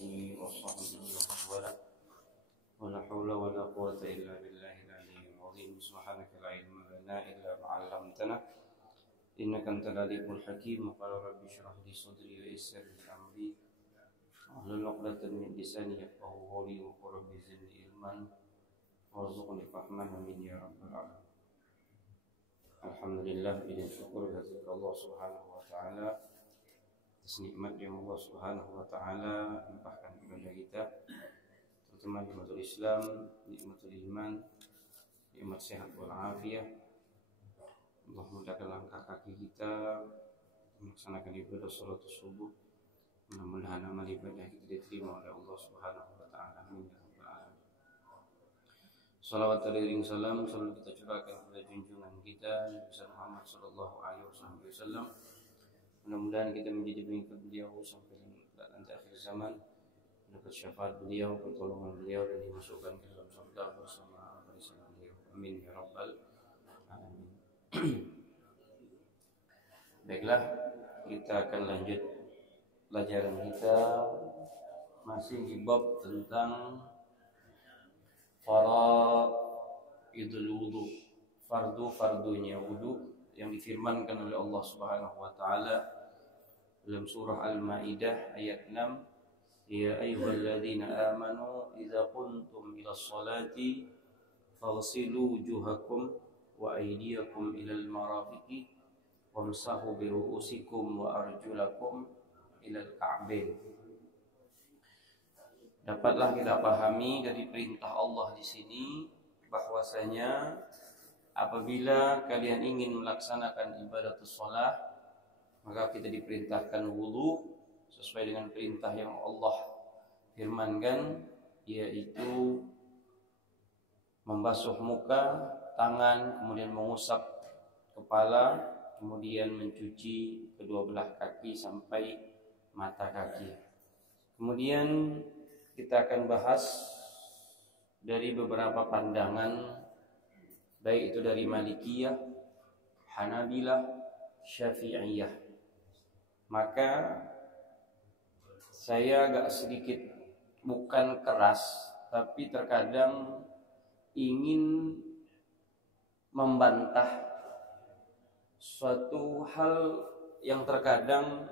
آله وصحبه وسلم ولا حول ولا قوة إلا بالله العلي العظيم. سبحانك لا علم لنا إلا ما علمتنا إنك أنت العليم الحكيم. قال رب اشرح لي صدري ويسر لي أمري واحلل عقدة من لساني يفقهوا قولي وقل رب زدني علما warzuqni fahman amin ya rabbal alamin. Alhamdulillah, puji syukur kepada Allah Subhanahu wa taala atas nikmat yang Allah Subhanahu wa taala limpahkan kepada kita, terutama nikmatul Islam, nikmatul iman, nikmat sehat wal afiyah. Allah mudahkan langkah kaki kita melaksanakan ibadah salat subuh. Mudah-mudahan amal ibadah kita diterima oleh Allah Subhanahu wa taala. Amin ya rabbal alamin. Salawat dan salam selalu kita curahkan kepada junjungan kita Nabi Muhammad sallallahu alaihi wasallam. Mudah-mudahan kita menjadi pengikut beliau sampai nanti akhir zaman, mendapat syafaat beliau, pertolongan beliau, dan dimasukkan ke dalam surga bersama barisan beliau. Amin ya rabbal alamin. Baiklah, kita akan lanjut pelajaran kita masih di bab tentang faraidul wudu, fardu-fardunya wudu yang difirmankan oleh Allah Subhanahu wa taala dalam surah Al-Maidah ayat 6, ya ayyuhalladzina amanu idza qumtum ilas salati faghsilu wujuhakum wa aydiyakum ilal marafiqi wamsahu bi ru'usikum wa arjulakum ilal ka'bain. Dapatlah kita pahami dari perintah Allah di sini bahwasanya apabila kalian ingin melaksanakan ibadah shalah, maka kita diperintahkan wudu sesuai dengan perintah yang Allah firmankan, yaitu membasuh muka, tangan, kemudian mengusap kepala, kemudian mencuci kedua belah kaki sampai mata kaki. Kemudian kita akan bahas dari beberapa pandangan, baik itu dari Malikiyah, Hanabilah, Syafi'iyah. Maka saya agak sedikit bukan keras, tapi terkadang ingin membantah suatu hal yang terkadang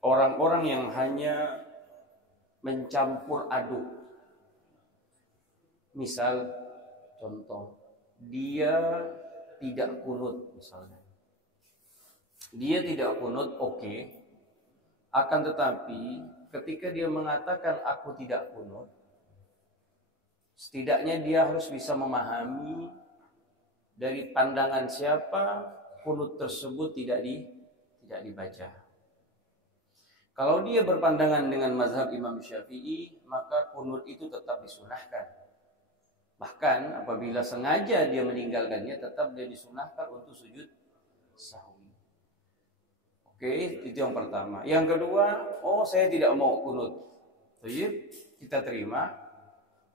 orang-orang yang hanya mencampur aduk. Misal, contoh, dia tidak kunut misalnya. Dia tidak kunut, oke. Akan tetapi ketika dia mengatakan aku tidak kunut, setidaknya dia harus bisa memahami dari pandangan siapa kunut tersebut tidak dibaca. Kalau dia berpandangan dengan mazhab Imam Syafi'i, maka kunut itu tetap disunahkan. Bahkan apabila sengaja dia meninggalkannya, tetap dia disunahkan untuk sujud sahwi. Oke, itu yang pertama. Yang kedua, saya tidak mau kunut. Baik, kita terima.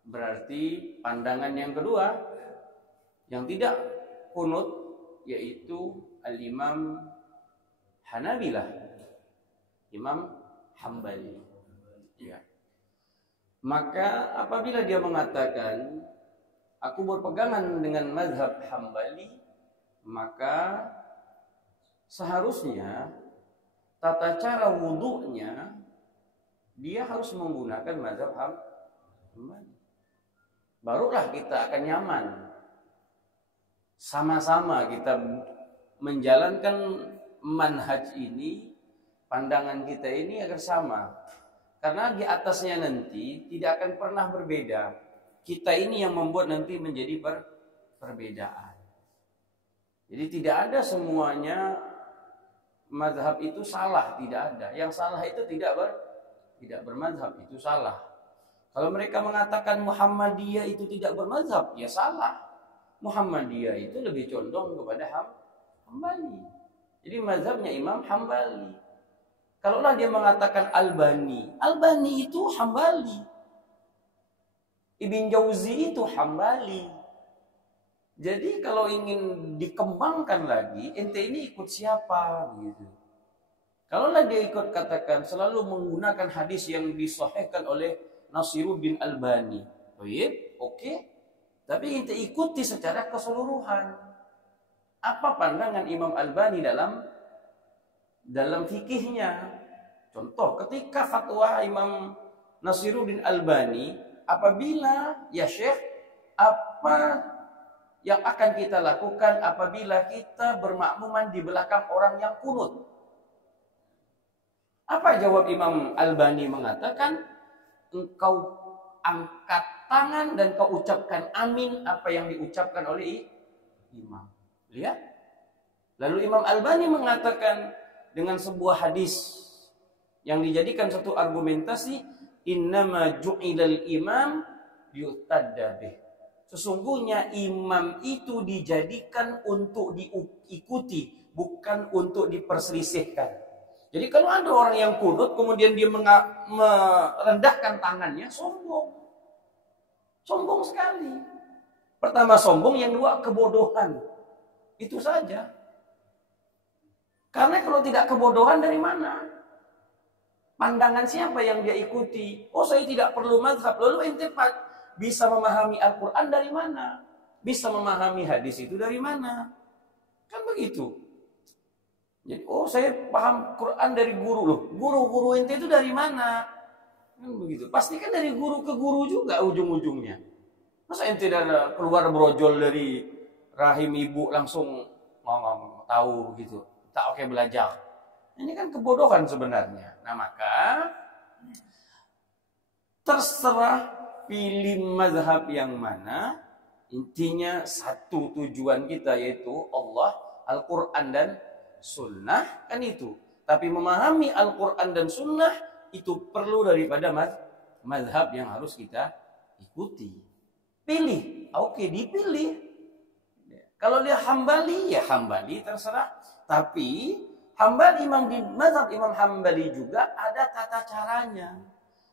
Berarti pandangan yang kedua yang tidak kunut yaitu Al-Imam Hanabilah, Imam Hambali. Ya. Maka apabila dia mengatakan aku berpegangan dengan mazhab Hambali, maka seharusnya tata cara wudunya dia harus menggunakan mazhab Hambali. Barulah kita akan nyaman. Sama-sama kita menjalankan manhaj ini, pandangan kita ini agar sama. Karena di atasnya nanti tidak akan pernah berbeda. Kita ini yang membuat nanti menjadi perbedaan. Jadi tidak ada semuanya mazhab itu salah, tidak ada. Yang salah itu tidak bermazhab, itu salah. Kalau mereka mengatakan Muhammadiyah itu tidak bermazhab, ya salah. Muhammadiyah itu lebih condong kepada Hambali. Jadi mazhabnya Imam Hambali. Kalaulah dia mengatakan Albani itu Hambali. Ibn Jauzi itu Hambali. Jadi kalau ingin dikembangkan lagi, ente ini ikut siapa gitu. Kalaulah dia ikut katakan selalu menggunakan hadis yang disahihkan oleh Nasiruddin Albani, oke. Tapi ente ikuti secara keseluruhan. Apa pandangan Imam Albani dalam fikihnya? Contoh, ketika fatwa Imam Nasiruddin Albani, apabila ya Syekh, apa yang akan kita lakukan apabila kita bermakmuman di belakang orang yang kunut? Apa jawab Imam Albani? Mengatakan, engkau angkat tangan dan kau ucapkan amin apa yang diucapkan oleh imam. Lihat. Lalu Imam Albani mengatakan dengan sebuah hadis yang dijadikan satu argumentasi, innama ju'ilal imam yu'tadda bih. Sesungguhnya imam itu dijadikan untuk diikuti, bukan untuk diperselisihkan. Jadi kalau ada orang yang kunut kemudian dia merendahkan tangannya, sombong. Sombong sekali. Pertama sombong, yang dua kebodohan. Itu saja. Karena kalau tidak kebodohan dari mana? Pandangan siapa yang dia ikuti? Oh, saya tidak perlu mazhab. Lalu ente bisa memahami Al-Quran dari mana? Bisa memahami hadis itu dari mana? Kan begitu. Jadi, oh saya paham Quran dari guru loh. Guru-guru ente itu dari mana? Kan begitu. Pasti kan dari guru ke guru juga ujung-ujungnya. Masa ente keluar brojol dari rahim ibu langsung ngomong tahu gitu. Tak oke belajar. Ini kan kebodohan sebenarnya. Nah maka terserah pilih mazhab yang mana. Intinya satu tujuan kita yaitu Allah, Al-Quran dan Sunnah, kan itu. Tapi memahami Al-Quran dan Sunnah itu perlu daripada mazhab yang harus kita ikuti. Pilih, oke dipilih. Kalau dia Hambali, ya Hambali terserah. Tapi Hambali di mazhab Imam Hambali juga ada tata caranya.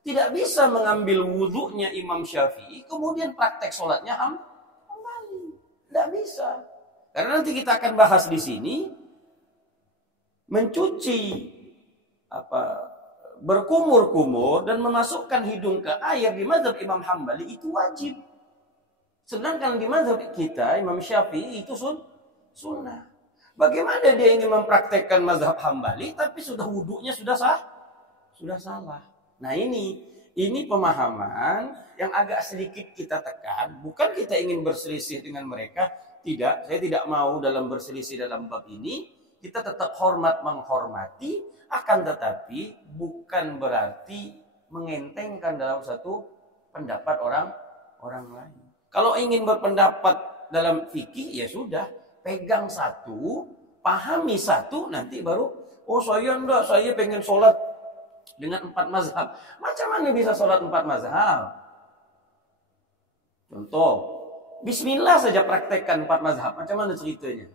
Tidak bisa mengambil wudhunya Imam Syafi'i kemudian praktek sholatnya Hambali. Tidak bisa. Karena nanti kita akan bahas di sini. Mencuci berkumur-kumur dan memasukkan hidung ke air di mazhab Imam Hambali itu wajib. Sedangkan di mazhab kita Imam Syafi'i itu sunnah. Bagaimana dia ingin mempraktekkan mazhab Hambali tapi sudah wudhunya sudah salah. Nah ini pemahaman yang agak sedikit kita tekan. Bukan kita ingin berselisih dengan mereka. Tidak, saya tidak mau dalam berselisih dalam bab ini. Kita tetap menghormati, akan tetapi bukan berarti mengentengkan dalam satu pendapat orang lain. Kalau ingin berpendapat dalam fikih, ya sudah, pegang satu, pahami satu, nanti baru, oh saya enggak, saya pengen sholat dengan 4 mazhab. Macam mana bisa sholat 4 mazhab? Contoh, bismillah saja praktekkan 4 mazhab. Macam mana ceritanya?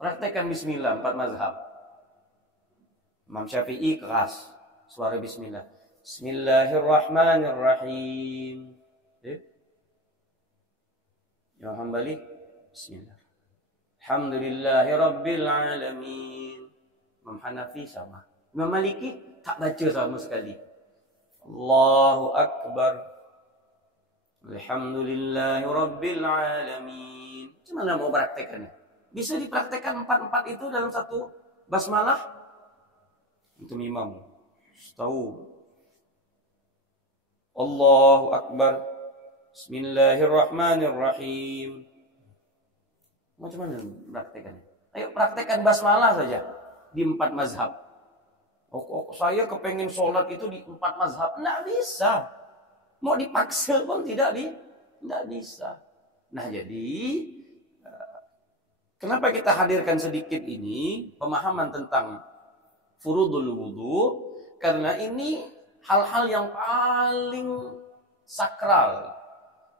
Praktekkan bismillah 4 mazhab. Imam Syafi'i keras suara bismillah. Bismillahirrahmanirrahim. Imam Hambali bismillah. Alhamdulillahirabbil alamin. Imam Hanafi sama. Imam Maliki tak baca sama sekali. Allahu akbar. Alhamdulillahirabbil alamin. Macam mana mau praktekkannya? Bisa dipraktekkan 4 itu dalam satu basmalah? Untuk imam. Tahu. Allahu Akbar. Bismillahirrahmanirrahim. Macam mana praktekkannya? Ayo praktekkan basmalah saja di 4 mazhab. Oh, saya kepengen sholat itu di 4 mazhab. Nggak bisa. Mau dipaksa pun tidak bisa. Nah jadi kenapa kita hadirkan sedikit ini pemahaman tentang furudul wudu? Karena ini hal-hal yang paling sakral.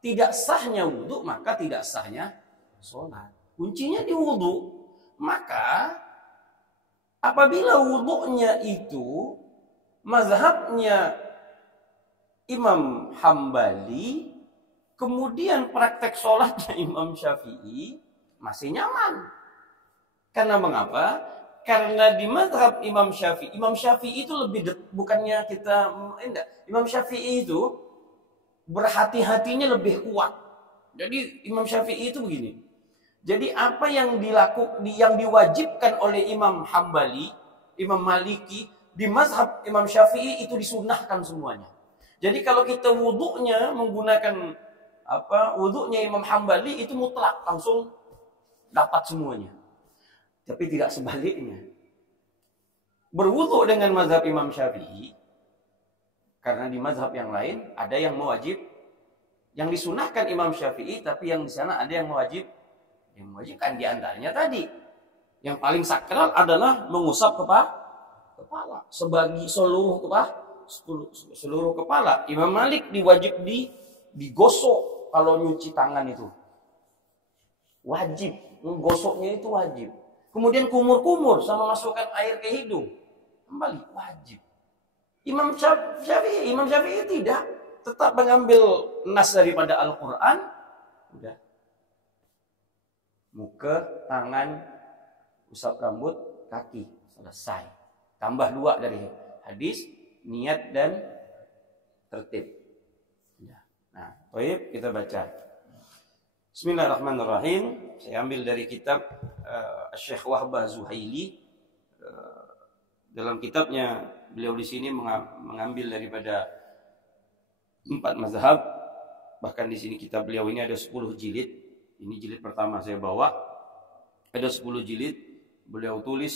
Tidak sahnya wudu maka tidak sahnya sholat. Kuncinya di wudu. Maka apabila wudunya itu mazhabnya Imam Hambali, kemudian praktek sholatnya Imam Syafi'i, masih nyaman. Karena mengapa? karena di mazhab Imam Syafi'i itu bukannya kita enggak. Imam Syafi'i itu berhati-hatinya lebih kuat. Jadi Imam Syafi'i itu begini. Jadi apa yang diwajibkan oleh Imam Hambali, Imam Maliki, di mazhab Imam Syafi'i itu disunahkan semuanya. Jadi kalau kita wudhunya menggunakan wudhunya Imam Hambali itu mutlak, langsung dapat semuanya. Tapi tidak sebaliknya. Berwudhu dengan mazhab Imam Syafi'i, karena di mazhab yang lain ada yang mewajib, yang disunahkan Imam Syafi'i, tapi yang di sana ada yang mewajib. Yang mewajibkan di antaranya tadi, yang paling sakral adalah mengusap kepala sebagi seluruh kepala. Imam Malik diwajib digosok kalau nyuci tangan itu. Wajib, menggosoknya itu wajib. Kemudian kumur-kumur sama masukkan air ke hidung, kembali wajib. Imam Syafi'i tidak, tetap mengambil nas daripada Al-Quran, udah. Muka, tangan, usap rambut, kaki, selesai. Tambah 2 dari hadis, niat dan tertib. Nah, baik, kita baca. Bismillahirrahmanirrahim. Saya ambil dari kitab Syekh Wahbah Zuhaili. Dalam kitabnya beliau di sini mengambil daripada 4 mazhab. Bahkan di sini kitab beliau ini ada 10 jilid. Ini jilid pertama saya bawa. Ada 10 jilid. Beliau tulis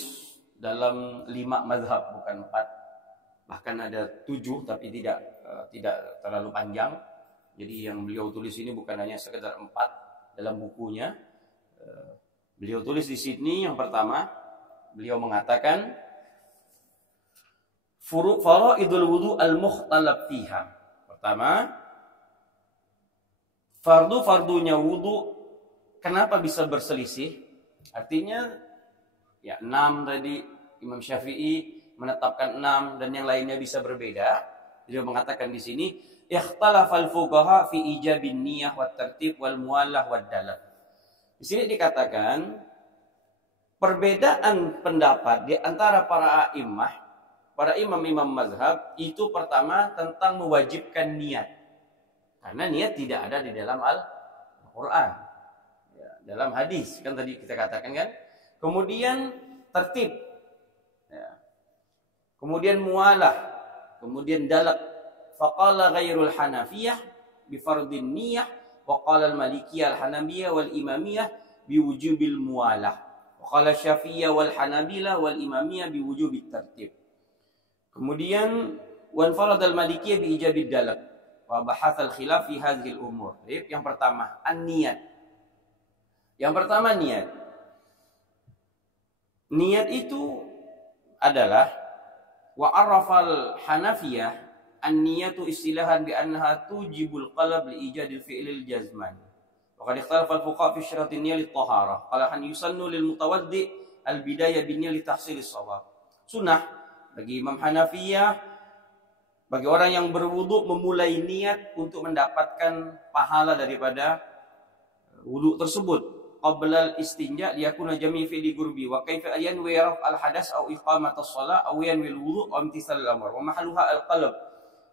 dalam 5 mazhab, bukan 4. Bahkan ada 7 tapi tidak terlalu panjang. Jadi yang beliau tulis ini bukan hanya sekedar 4 dalam bukunya. Beliau tulis di sini yang pertama, beliau mengatakan faraidul wudu al-mukhtalaf fiha. Pertama, fardu-fardunya wudu kenapa bisa berselisih? Artinya ya 6 tadi Imam Syafi'i menetapkan 6 dan yang lainnya bisa berbeda. Beliau mengatakan di sini ikhtalafal fuqaha fi ijabin niyah wat tertib wal muallah wad dalal. Di sini dikatakan perbedaan pendapat di antara para a'immah, para imam-imam mazhab itu pertama tentang mewajibkan niat. Karena niat tidak ada di dalam Al-Qur'an. Ya, dalam hadis kan tadi kita katakan kan. Kemudian tertib. Ya. Kemudian mualah, kemudian dalal. Faqala ghairul Hanafiyah bi fardhin niyah wa qala al-Malikiyah al-Hanabiyah wal Imamiyah bi wujubil mualah. Wa qala Syafi'iyah wal Hanabilah wal Imamiyah bi wujubit tertib. Kemudian wan farad al-Malikiyah bi ijabid dalal. Wa bahath al-khilaf fi hadhihi al-umur. Yang pertama, an-niyat. Yang pertama niat. Niat itu adalah wa arafal Hanafiyah an-niyatu istilahan bi annaha tujibul qalb li ijadil fi'lil jazman. Wa qad ikhtalafa al-fuqaha fi syaratin niyyah lit-taharah. Qala han yusannu lil mutawaddi al-bidayah bin niyyah li tahsilis shawab. Sunnah bagi Imam Hanafiyah, bagi orang yang berwudu memulai niat untuk mendapatkan pahala daripada wudu tersebut. Qabla al-istinja liyakuna jami' fi'li gurbi wa kaifa yanwi raf al-hadas aw iqamat as-shalah aw yanwi al-wudu aw imtithal al-amr wa mahalluha al-qalb.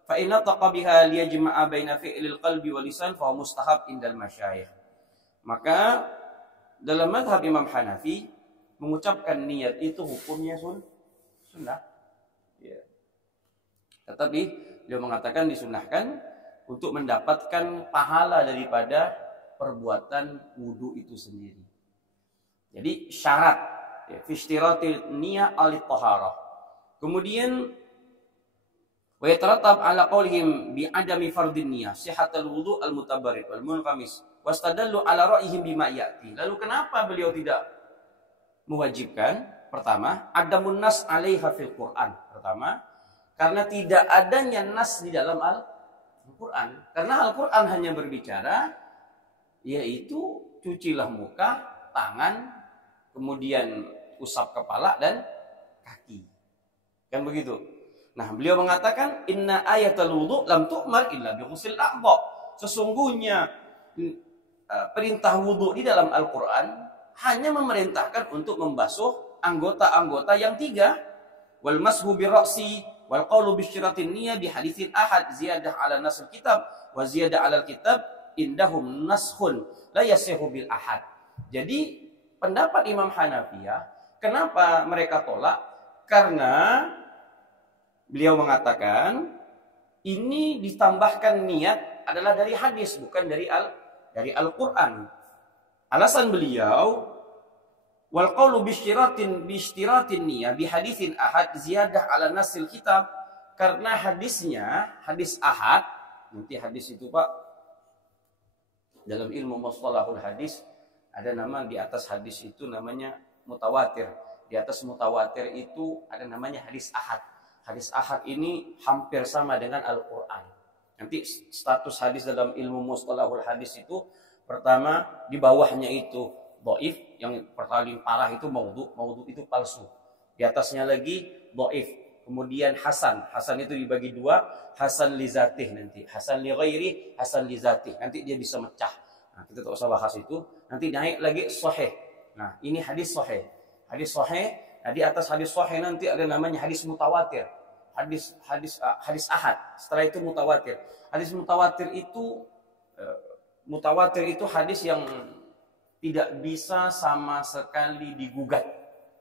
Fa in taqa biha liyajma'a baina fi'lil qalbi wal lisan fa mustahab indal masyayikh. Maka dalam mazhab Imam Hanafi mengucapkan niat itu hukumnya sunnah. Ya. Tetapi dia mengatakan disunahkan untuk mendapatkan pahala daripada perbuatan wudu itu sendiri. Jadi syarat ya, fi ishtiratil niyah al-taharah. Kemudian wa yatarattab ala qaulihim bi adami fardhin niyah sihhatul wudu al-mutabarrid wal munqamis wastadallu ala ra'ihim bima ya'ti. Lalu kenapa beliau tidak mewajibkan? Pertama, adamun nas 'alaiha fil Qur'an. Pertama, karena tidak adanya nas di dalam Al-Qur'an. Karena Al-Qur'an hanya berbicara yaitu cucilah muka, tangan, kemudian usap kepala dan kaki. Kan begitu. Nah, beliau mengatakan inna ayatul wudu lam tu'mar illa bi ghusl a'dha. Sesungguhnya perintah wudu di dalam Al-Qur'an hanya memerintahkan untuk membasuh anggota-anggota yang 3. Wal mashu bi ra'si wal qawlu bi syiratin niyah bi haditsin ahad ziyadah ala nasl kitab wa ziyadah ala kitab indahum nashun la yasihu bil ahad. Jadi pendapat Imam Hanafiyah, kenapa mereka tolak? Karena beliau mengatakan ini ditambahkan niat adalah dari hadis, bukan dari Al-Qur'an. Alasan beliau, wal qawlu bi ishtiratin niyah bi haditsin ahad ziyadah ala nasil kitab, karena hadisnya hadis ahad. Nanti hadis itu Pak, dalam ilmu mustalahul hadis ada nama di atas hadis itu namanya mutawatir. Di atas mutawatir itu ada namanya hadis ahad. Hadis ahad ini hampir sama dengan Al-Qur'an. Nanti status hadis dalam ilmu mustalahul hadis itu, pertama di bawahnya itu dhaif, yang paling parah itu maudhu itu palsu. Di atasnya lagi dhaif, kemudian hasan itu dibagi 2, hasan li zatih, nanti hasan li ghairi, hasan li zatih, nanti dia bisa mecah. Nah, kita tak usah bahas itu. Nanti naik lagi sahih. Nah, ini hadis sahih. Hadis sahih, nah di atas hadis sahih nanti ada namanya hadis mutawatir. Hadis ahad. Setelah itu mutawatir. Hadis mutawatir itu hadis yang tidak bisa sama sekali digugat.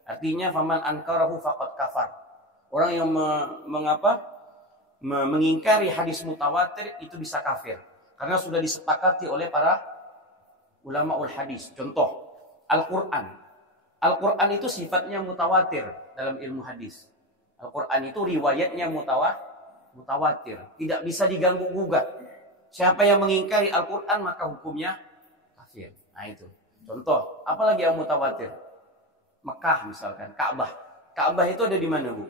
Artinya faman ankarahu faqad kafar. Orang yang mengingkari hadis mutawatir itu bisa kafir, karena sudah disepakati oleh para ulama ul hadis. Contoh Al-Qur'an itu sifatnya mutawatir dalam ilmu hadis. Al-Qur'an itu riwayatnya mutawatir, tidak bisa diganggu gugat. Siapa yang mengingkari Al-Qur'an maka hukumnya kafir. Nah itu contoh. Apalagi yang mutawatir? Mekah misalkan, Ka'bah. Ka'bah itu ada di mana, Bu?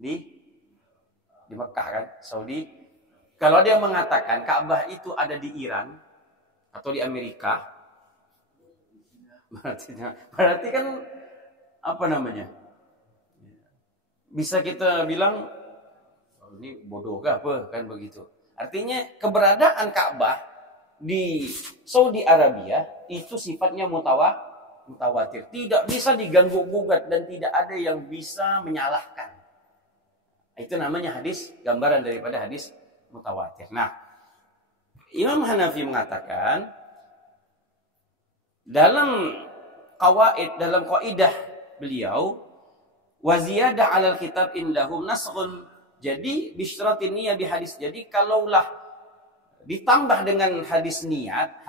Di Mekah kan, Saudi. Kalau dia mengatakan Ka'bah itu ada di Iran atau di Amerika, berarti kan apa namanya? Bisa kita bilang ini bodoh kah apa, kan begitu. Artinya keberadaan Ka'bah di Saudi Arabia itu sifatnya mutawatir, tidak bisa diganggu gugat dan tidak ada yang bisa menyalahkan. Itu namanya hadis, gambaran daripada hadis mutawatir. Nah, Imam Hanafi mengatakan dalam kaidah beliau, wa ziyadah 'alal kitab indahum nasghun. Jadi bisyratin niyah bi hadis. Jadi kalaulah ditambah dengan hadis niat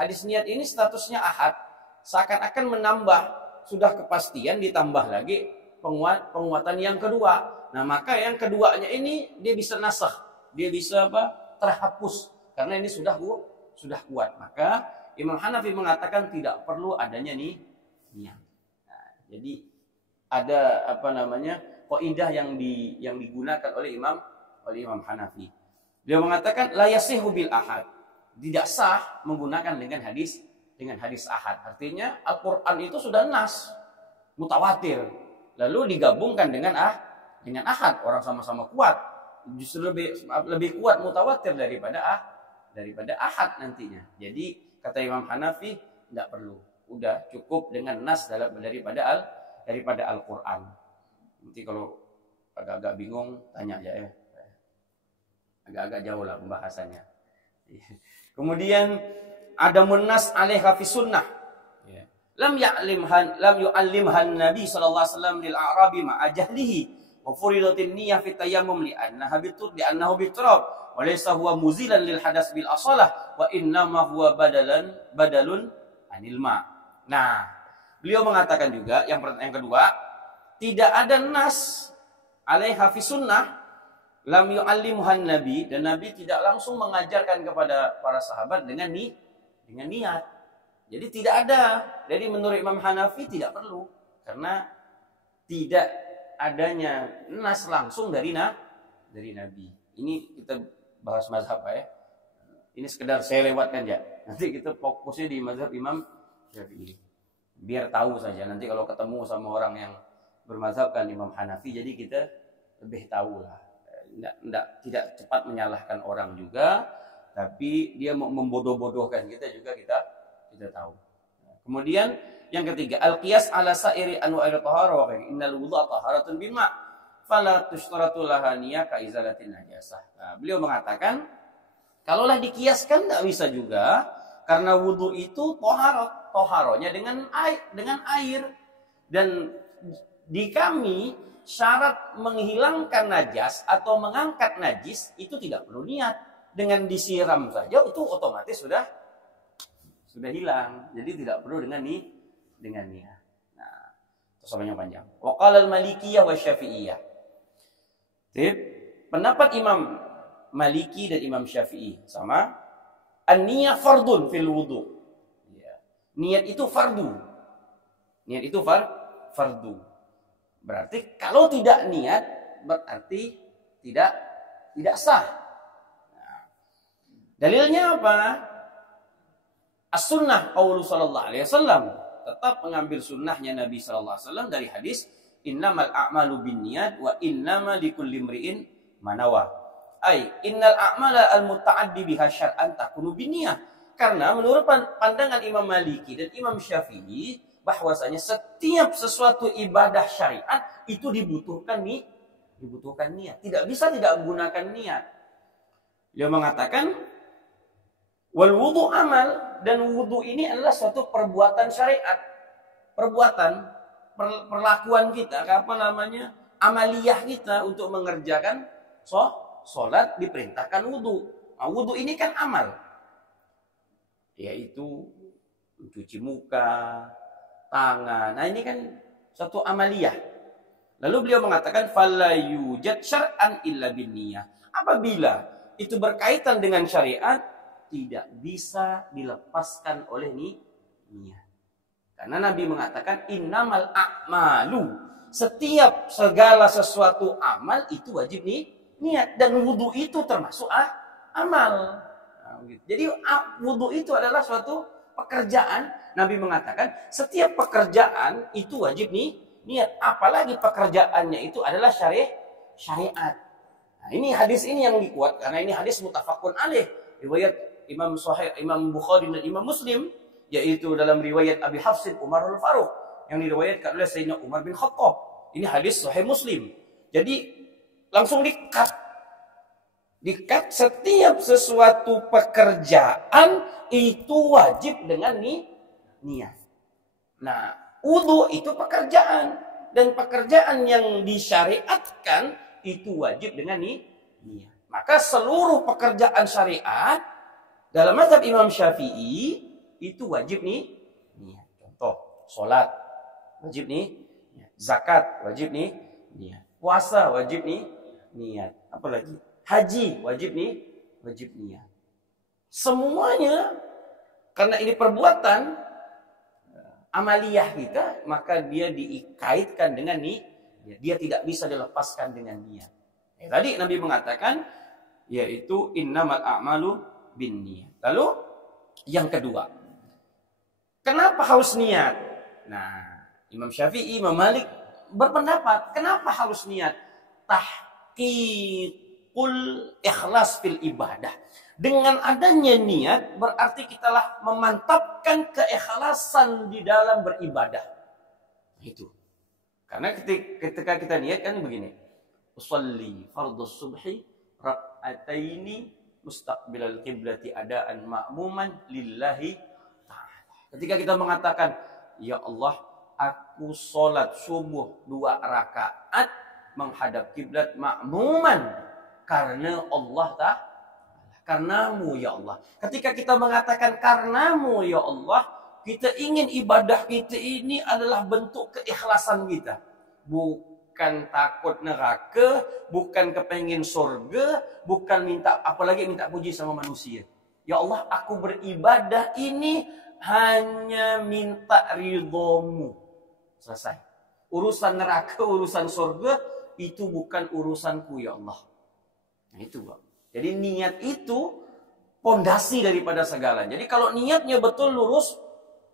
ini statusnya ahad, seakan-akan menambah, sudah kepastian ditambah lagi penguatan yang kedua. Nah, maka yang keduanya ini dia bisa nasakh, dia bisa terhapus karena ini sudah kuat. Maka Imam Hanafi mengatakan tidak perlu adanya niat. Nah, jadi ada kaidah yang digunakan oleh Imam Hanafi. Dia mengatakan la yasihu bil ahad. Tidak sah menggunakan dengan hadis ahad. Artinya Al-Qur'an itu sudah nas, mutawatir. Lalu digabungkan dengan ahad, orang sama-sama kuat. Justru lebih kuat mutawatir daripada ahad nantinya. Jadi kata Imam Hanafi tidak perlu. Udah cukup dengan nas daripada Al-Qur'an. Nanti kalau agak-agak bingung tanya aja ya. Agak-agak jauh lah pembahasannya. Kemudian ada munas alaiha fi sunnah. Lam yu'allimhan Nabi sallallahu alaihi wasallam lil a'rabi ma'a jahlihi wa furidatin niyyah fi tayammum li annahu biturab wa laysa huwa muzilan lil hadas bil asalah wa inna ma huwa badalun anil ma. Nah, beliau mengatakan juga yang kedua, tidak ada nas alaiha fi sunnah, lam yu'allimhan Nabi, dan Nabi tidak langsung mengajarkan kepada para sahabat dengan niat. Jadi tidak ada. Jadi menurut Imam Hanafi tidak perlu, karena tidak adanya nas langsung dari Nabi. Ini kita bahas mazhab ya. Ini sekedar saya lewatkan ya. Nanti kita fokusnya di mazhab Imam Syafi'i. Biar tahu saja, nanti kalau ketemu sama orang yang bermazhabkan Imam Hanafi, jadi kita lebih tahu lah. Tidak cepat menyalahkan orang juga, tapi dia mau membodoh-bodohkan kita juga kita tahu. Kemudian Yang ketiga, al-qiyas ala sa'iri anwa'il tahara wa ghairi. Innal wudhu'a taharatun bil ma', fala tushtaratu laha niyya ka izalatin najasah. Nah, beliau mengatakan, kalaulah dikiaskan tidak bisa juga, karena wudhu itu toharonya dengan air. Dan di kami syarat menghilangkan najas atau mengangkat najis itu tidak perlu niat. Dengan disiram saja itu otomatis sudah hilang. Jadi tidak perlu dengan niat. Nah, terus yang panjang. Wa qala al-Malikiyah wa Syafi'iyah. Pendapat Imam Maliki dan Imam Syafi'i sama. An-niyah fardun fil wudu. Ya. Niat itu fardu. Niat itu fardu. Berarti kalau tidak niat berarti tidak sah. Nah, dalilnya apa? As-sunnah qaulu sallallahu alaihi wasallam. Tetap mengambil sunnahnya Nabi sallallahu alaihi wasallam dari hadis innamal a'malu binniyat wa innama likulli imri'in ma nawa. Ai innal a'mala al-muta'addi biha syar'an takunu binniyah. Karena menurut pandangan Imam Maliki dan Imam Syafi'i bahwasanya setiap sesuatu ibadah syariat itu dibutuhkan niat. Tidak bisa tidak menggunakan niat. Dia mengatakan wal wudu amal, dan wudu ini adalah suatu perbuatan syariat. Perlakuan kita, amaliyah kita untuk mengerjakan sholat diperintahkan wudu. Nah, wudu ini kan amal. Yaitu mencuci muka, tangan. Nah, ini kan suatu amaliyah. Lalu beliau mengatakan fala yujad syar'an illa binniyah. Apabila itu berkaitan dengan syariat, tidak bisa dilepaskan oleh niat. Karena Nabi mengatakan innamal a'malu, setiap segala sesuatu amal itu wajib niat, dan wudu itu termasuk amal. Nah, gitu. Jadi wudu itu adalah suatu pekerjaan. Nabi mengatakan setiap pekerjaan itu wajib niat, apalagi pekerjaannya itu adalah syariat. Nah, ini hadis ini yang dikuat karena ini hadis muttafaqun alaih, riwayat Imam Sahih, Imam Bukhari dan Imam Muslim, yaitu dalam riwayat Abi Hafsin Umar al-Faruq yang diriwayatkan oleh Sayyidina Umar bin Khattab. Ini hadis Sahih Muslim. Jadi langsung dikat setiap sesuatu pekerjaan itu wajib dengan niat. Nah, wudu itu pekerjaan, dan pekerjaan yang disyariatkan itu wajib dengan niat. Maka seluruh pekerjaan syariat dalam mazhab Imam Syafi'i itu wajib niat. Contoh, sholat wajib niat, zakat wajib niat, puasa wajib niat, apalagi haji wajib niat. Semuanya karena ini perbuatan amaliyah kita, maka dia dikaitkan dengan niat. Dia tidak bisa dilepaskan dengan niat. Tadi Nabi mengatakan yaitu innamal a'malu binniyat. Lalu yang kedua, kenapa harus niat? Nah, Imam Syafi'i, Imam Malik berpendapat, kenapa harus niat? Tahqiqul ikhlas fil ibadah. Dengan adanya niat berarti kitalah memantapkan keikhlasan di dalam beribadah. Itu. Karena ketika kita niat kan begini. Usolli fardhus subhi rak'ataini mustaqbilal qiblati adaan ma'muman lillahi ta'ala. Ketika kita mengatakan, ya Allah, aku sholat subuh 2 rakaat menghadap kiblat ma'muman karena Allah Ta'ala. Karenamu ya Allah. Ketika kita mengatakan karenamu ya Allah, kita ingin ibadah kita ini adalah bentuk keikhlasan kita. Bukan takut neraka, bukan kepengen surga, bukan minta, apalagi minta puji sama manusia. Ya Allah, aku beribadah ini hanya minta ridhomu. Selesai. Urusan neraka, urusan surga, itu bukan urusanku ya Allah. Nah itu Pak. Jadi niat itu pondasi daripada segala. Jadi kalau niatnya betul lurus,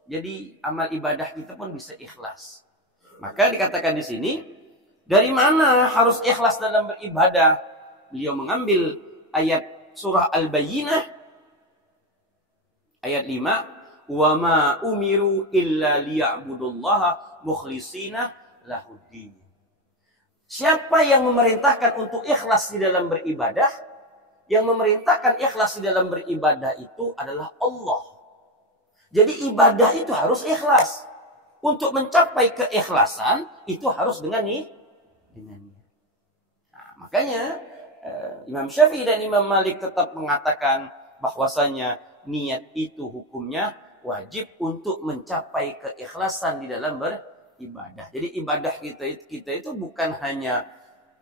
jadi amal ibadah kita pun bisa ikhlas. Maka dikatakan di sini, dari mana harus ikhlas dalam beribadah? Beliau mengambil ayat surah Al-Bayyinah ayat 5, wa ma umiru illa liya'budullaha mukhlishina lahuddin. Siapa yang memerintahkan untuk ikhlas di dalam beribadah, yang memerintahkan ikhlas di dalam beribadah itu adalah Allah. Jadi ibadah itu harus ikhlas. Untuk mencapai keikhlasan itu harus dengan niat. Nah, makanya Imam Syafi'i dan Imam Malik tetap mengatakan bahwasanya niat itu hukumnya wajib untuk mencapai keikhlasan di dalam beribadah. Jadi ibadah kita itu bukan hanya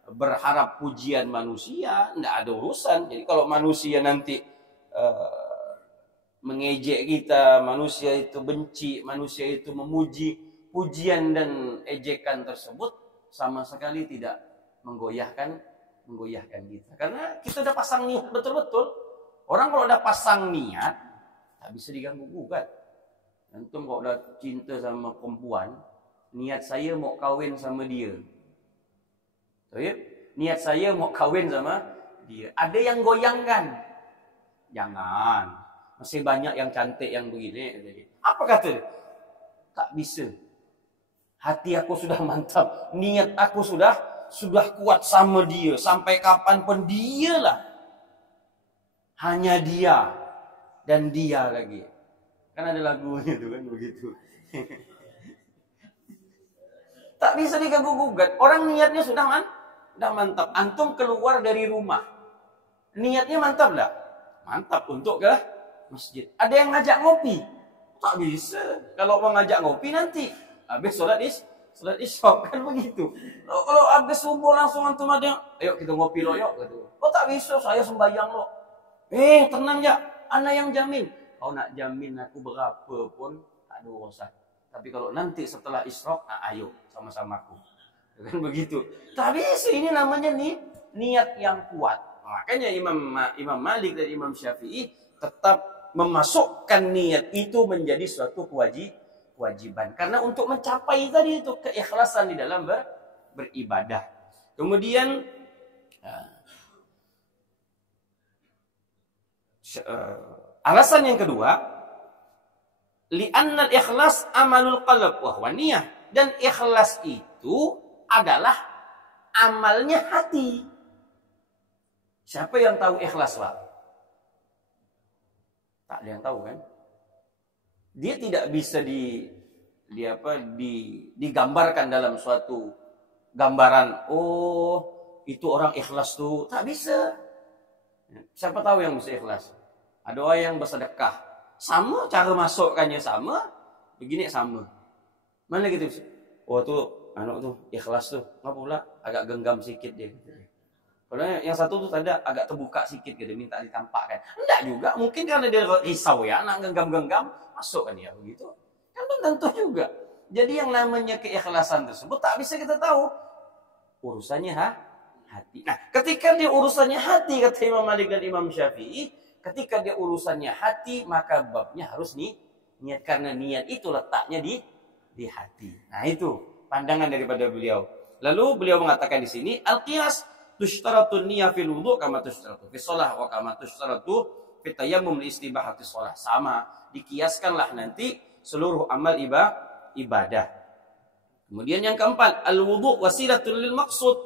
berharap pujian manusia, tidak ada urusan. Jadi kalau manusia nanti mengejek kita, manusia itu benci, manusia itu memuji, pujian dan ejekan tersebut sama sekali tidak menggoyahkan kita. Karena kita udah pasang niat betul-betul. Orang kalau udah pasang niat, tak bisa diganggu-gugat. Antum kalau udah cinta sama perempuan, niat saya mau kawin sama dia. Niat saya mau kawin sama dia. Ada yang goyangkan. Jangan. Masih banyak yang cantik yang begini. Apa kata dia? Tak bisa. Hati aku sudah mantap. Niat aku sudah kuat sama dia. Sampai kapanpun dialah. Hanya dia. Dan dia lagi. Kan ada lagunya tuh kan begitu. Tak bisa diganggu-gugat. Orang niatnya sudah mantap. Antum keluar dari rumah. Niatnya mantap lah. Mantap untuk ke masjid. Ada yang ngajak ngopi. Tak bisa. Kalau mau ngajak ngopi nanti. Habis sholat isya kan begitu. Kalau habis subuh langsung antum ada yang, ayo kita ngopi lo yuk. Gitu. Oh tak bisa, saya sembahyang lo. Tenang ya. Ana yang jamin. Kau nak jamin aku berapa pun tak ada urusan. Tapi kalau nanti setelah isyraq, ayo sama-sama aku. Kan begitu. Tapi ini namanya niat yang kuat. Makanya Imam Malik dan Imam Syafi'i tetap memasukkan niat itu menjadi suatu kewajiban. Karena untuk mencapai tadi itu keikhlasan di dalam beribadah. Kemudian alasan yang kedua, li'anna al-ikhlas amalul qalb wa huwa niyah. Dan ikhlas itu adalah amalnya hati. Siapa yang tahu ikhlas, Pak? Tak ada yang tahu kan? Dia tidak bisa digambarkan dalam suatu gambaran. Oh, itu orang ikhlas tuh. Tak bisa. Siapa tahu yang bisa ikhlas? Ada orang yang bersedekah. Sama cara masukkannya sama, begini sama. Mana gitu? Oh tuh, anak tuh ikhlas tuh. Ngapa pula? Agak genggam sikit dia. Kalau yang satu tuh tanda agak terbuka sikit gitu, minta ditampakkan. Enggak juga, mungkin karena dia risau ya, anak genggam-genggam, masuk kan ya begitu. Kan belum tentu juga. Jadi yang namanya keikhlasan tersebut tak bisa kita tahu. Urusannya hati. Nah, ketika dia urusannya hati, kata Imam Malik dan Imam Syafi'i, ketika dia urusannya hati, maka babnya harus niat. Karena niat itu letaknya di hati. Nah itu pandangan daripada beliau. Lalu beliau mengatakan di sini, al-qiyas tushtaratu niyah fil wudu' kama tushtaratu fi shalah wa kama tushtaratu fi tayammum li istibahati shalah. Sama, dikiaskanlah nanti seluruh amal ibadah. Kemudian yang keempat, al-wudu' wasilatul lil maqsud.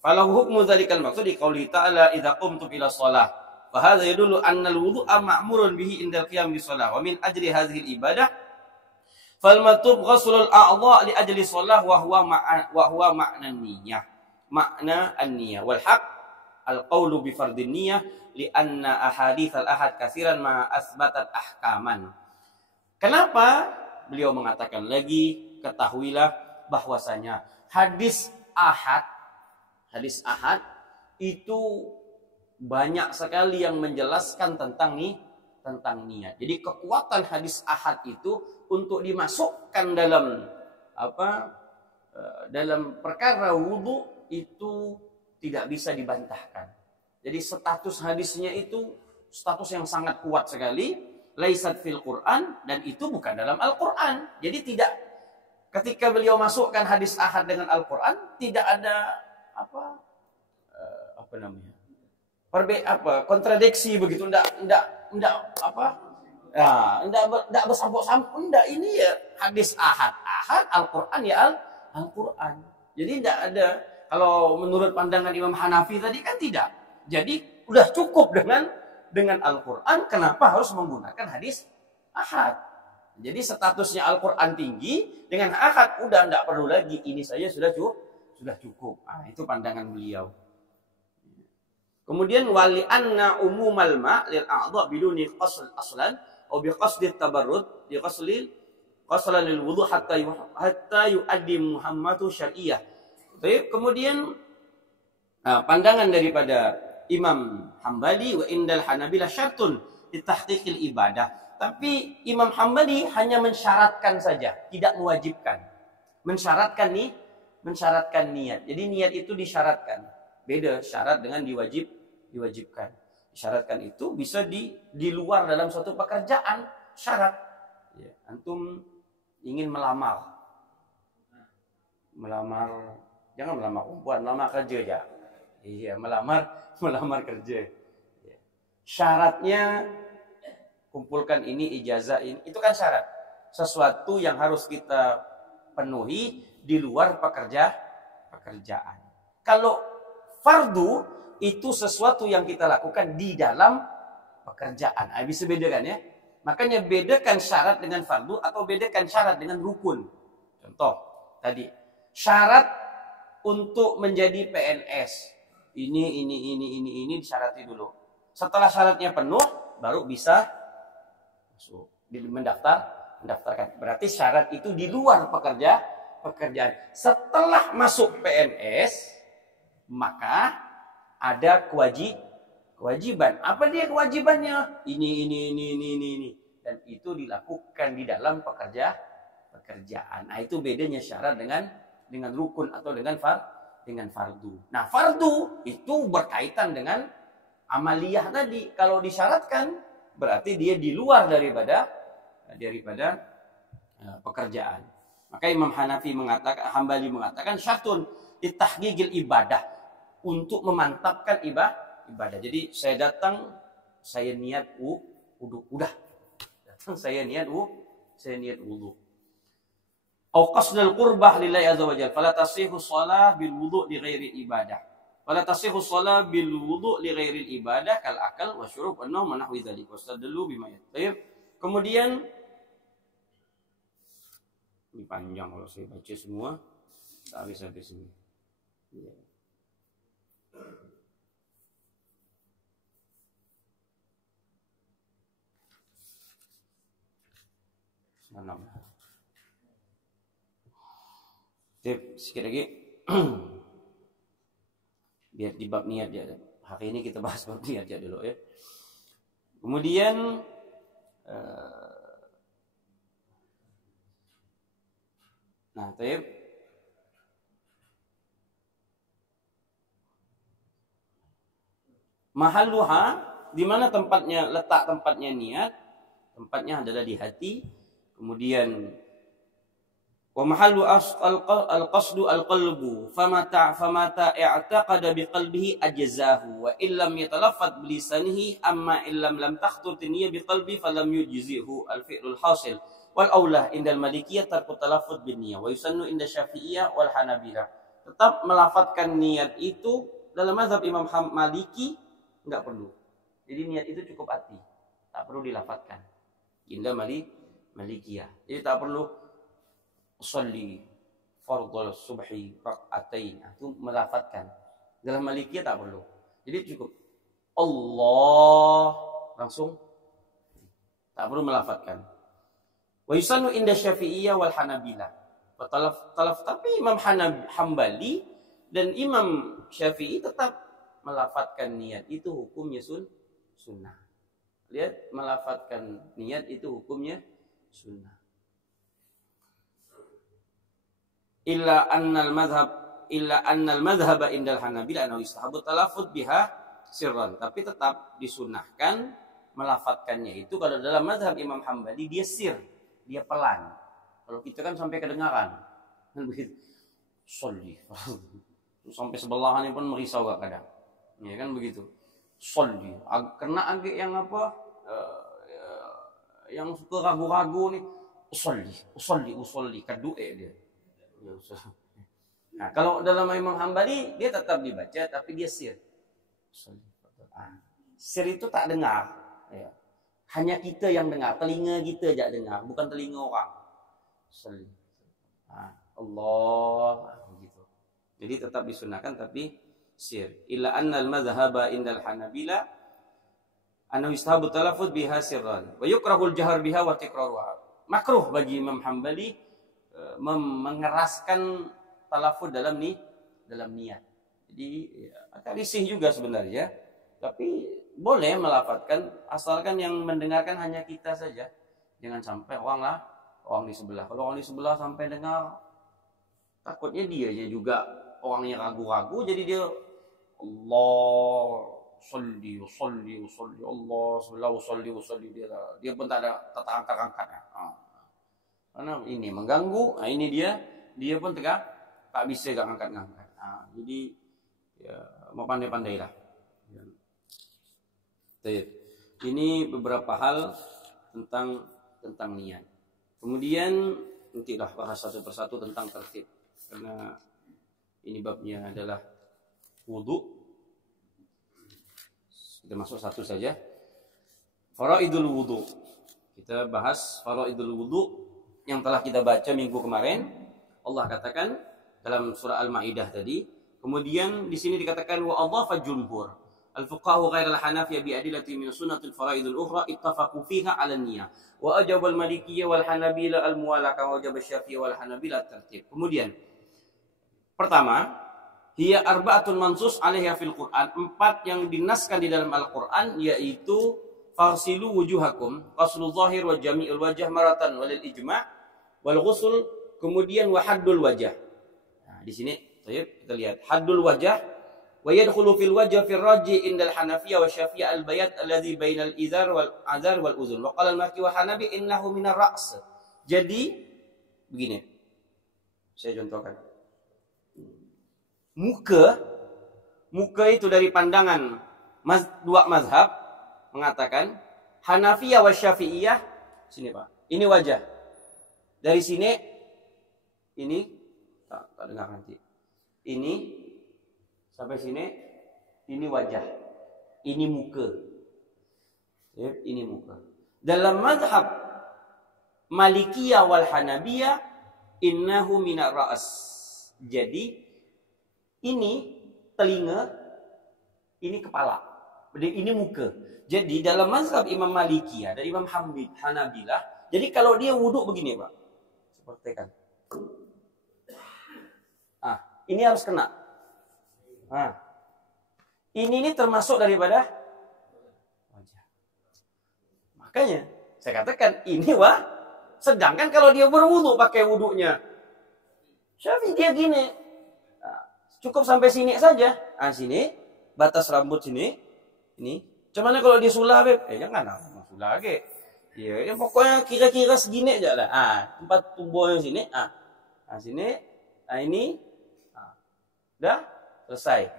Falahu hukmu dzalikal maqsud di qauli ta'ala idza qumtum ila shalah. Fa hadza yadullu anna al-wudu'a ma'murun bihi indal qiyam bis shalah wa min ajli hadhihi al-ibadah fal matub ghuslul a'dha li ajli shalah wa huwa ma'na niyyah. Makna an-niyah wal haq al-qawlu bi fardin niyah li anna ahadits al-ahad katsiran ma asbatat ahkaman. Kenapa beliau mengatakan lagi, ketahuilah bahwasanya hadis ahad itu banyak sekali yang menjelaskan tentang niat. Jadi kekuatan hadis ahad itu untuk dimasukkan dalam perkara wudu itu tidak bisa dibantahkan. Jadi status hadisnya itu status yang sangat kuat sekali, laisat fil Quran, dan itu bukan dalam Al-Quran. Jadi tidak, ketika beliau masukkan hadis ahad dengan Al-Quran, tidak ada kontradiksi begitu, Ya, enggak bersampuk-sampuk, enggak, ini ya hadis ahad. Ahad, Al-Qur'an ya Al-Qur'an. Jadi enggak ada, kalau menurut pandangan Imam Hanafi tadi kan tidak. Jadi udah cukup dengan Al-Qur'an, kenapa harus menggunakan hadis ahad? Jadi statusnya Al-Qur'an tinggi, dengan ahad udah enggak perlu lagi, ini saja sudah cukup. Nah, itu pandangan beliau. Kemudian wali anna umumal ma lil a'dha biduni qasl aslan atau bi qasdi tabarrud bi qaslan lil wudu hatta yuaddi muhammadu syar'iyyah. Kemudian pandangan daripada Imam Hambali wa indal Hanabila syartun di tahqiqil ibadah. Tapi Imam Hambali hanya mensyaratkan saja, tidak mewajibkan. Mensyaratkan niat. Jadi niat itu disyaratkan. Beda syarat dengan diwajibkan. Disyaratkan itu bisa di luar dalam suatu pekerjaan, syarat. Ya, antum ingin melamar, jangan melamar perempuan, melamar kerja ya. Iya, melamar kerja. Ya. Syaratnya kumpulkan ini, ijazah ini, itu kan syarat. Sesuatu yang harus kita penuhi di luar pekerjaan. Kalau fardu itu sesuatu yang kita lakukan di dalam pekerjaan. Bisa bedakan ya. Makanya bedakan syarat dengan fardu atau bedakan syarat dengan rukun. Contoh tadi, syarat untuk menjadi PNS. Ini disyarati dulu. Setelah syaratnya penuh baru bisa masuk mendaftarkan. Berarti syarat itu di luar pekerjaan. Setelah masuk PNS maka ada kewajiban. Apa dia kewajibannya? Ini. Dan itu dilakukan di dalam pekerjaan. Nah, itu bedanya syarat dengan rukun atau dengan fardu. Nah, fardu itu berkaitan dengan amaliyah tadi. Kalau disyaratkan berarti dia di luar daripada pekerjaan. Maka Imam Hambali mengatakan syartun ditahqiqil ibadah, untuk memantapkan ibadah. Jadi saya datang, saya niat wudu, udah. Datang saya niat wudu. Au qasdul qurbah lillahi azza wajalla, fala tasihhu shalah bil wudu li ghairi ibadah. Fala tasihhu shalah bil wudu li ghairi ibadah kal akal wa syurub wa naum wa nahwi dzalik. Wastadallu bima yat. Kemudian ini panjang kalau saya baca semua, tak habis ini. Ya. Sikit lagi biar di bab niat ya. Hari ini kita bahas bab niat ya dulu ya. Kemudian mahalluha, di mana letak tempatnya niat? Tempatnya adalah di hati. Kemudian wa mahallu al-qasdu al-qalbu famata i'taqada biqalbihi ajzahu wa illam yatalaffaz bilisanihi amma illam lam takhtur niyyah biqalbi falam yujzihu al-fi'lul hasil wal aulah indal malikiyah tarku talaffuz bin niyyah wa yusannu inda syafi'iyah wal hanabilah. Tetap melafadzkan niat itu dalam mazhab Imam Maliki enggak perlu. Jadi niat itu cukup hati, tak perlu dilafadzkan. Inda Malikiyah. Jadi tak perlu usolli fardhu subhi rak'atain, itu melafadzkan. Dalam Malikiyah tak perlu. Jadi cukup Allah langsung, tak perlu melafadzkan. Wa yusannu inda Syafi'iyah wal Hanabilah. Tapi Imam Hambali dan Imam Syafi'i tetap melafadzkan niat itu hukumnya sunnah. Lihat, melafadzkan niat itu hukumnya sunnah. Illa annal madhhab indal Hanabilah annahu yustahabbu talaffuz biha sirran. Tapi tetap disunnahkan melafadzkannya itu. Kalau dalam mazhab Imam Hambali dia sir, dia pelan. Kalau kita kan sampai kedengaran. Kan begitu. Sholli. Sampai sebelahannya pun merisau kadang. Ya kan begitu. Sholli. Kena agak yang apa? yang suka ragu-ragu nih, usolli, kadue dia. Nah, kalau dalam Imam Hambali dia tetap dibaca tapi dia sir. Sir itu tak dengar, ya. Hanya kita yang dengar, telinga kita aja dengar, bukan telinga orang. Allah begitu. Jadi tetap disunahkan tapi sir. Illa annal madhhaba indal Hanabila annahu istahabu talaffuz biha sirran wa yukrahul jahar biha wa tikraruha. Makruh bagi Imam Hambali mengeraskan talaffuz dalam niat. Jadi agak risih juga sebenarnya, tapi boleh melafadzkan asalkan yang mendengarkan hanya kita saja. Jangan sampai orang di sebelah. Kalau orang di sebelah sampai dengar, takutnya dia juga orangnya ragu-ragu, jadi dia Allah salli Allah salli dia pun tak angkat. Karena ini mengganggu, ini dia pun tak bisa angkat. Jadi ya mau pandai-pandailah. Ini beberapa hal tentang niat. Kemudian nantilah bahas satu persatu tentang tertib, karena ini babnya adalah wudu. Kita masuk satu saja. Faraidul wudu. Kita bahas faraidul wudu yang telah kita baca minggu kemarin. Allah katakan dalam surah Al-Maidah tadi. Kemudian di sini dikatakan wa adhafa jumhur al-fuqaha ghairal hanafiyah bi adillati min sunnatil faraidul ukhra ittafaqu fiha 'ala an-niyyah. Wa ajaba al-Malikiyah wal Hanabila al-muwalaka wa ajaba Syafi'i wal Hanabila at-tartib. Kemudian pertama, hiya arba'atun mansus 'alaiha fil Qur'an. 4 yang dinaskan di dalam Al-Qur'an, yaitu farsilu wujuhakum, qaslul zahir wa jami'ul wajh maratan walil ijma' wal ghusl, kemudian wa haddul wajh. Nah, di sini kita lihat haddul wajh wa yadkhulu fil wajh fil raji indal Hanafiyah wa Syafi'iyah al-bayat alladhi bainal izar wal azar wal uzun. Wa qala al-Maliki wa Hanabi innahu minar ra's. Jadi begini. Saya contohkan. Muka itu dari pandangan dua mazhab mengatakan Hanafiyah wa Syafi'iyah, sini Pak, ini wajah. Dari sini ini tak dengar nanti. Ini sampai sini ini wajah. Ini muka. Ini muka. Dalam mazhab Malikiyah wal Hanabiyah innahu minar ra's. Jadi ini telinga, ini kepala, ini muka. Jadi dalam mazhab Imam Malikiyah dan Imam Hanabilah, jadi kalau dia wudhu begini Pak, seperti kan. Ini harus kena. Ini termasuk daripada wajah. Makanya saya katakan ini sedangkan kalau dia berwudhu pakai wudhunya Syafi'i dia gini. Cukup sampai sini saja. Sini batas rambut sini. Ini. Cuman kalau dia sulah jangan sulah lagi. Ya, pokoknya kira-kira segini aja lah. Tempat tubuhnya sini. Sini. Ini. Dah selesai.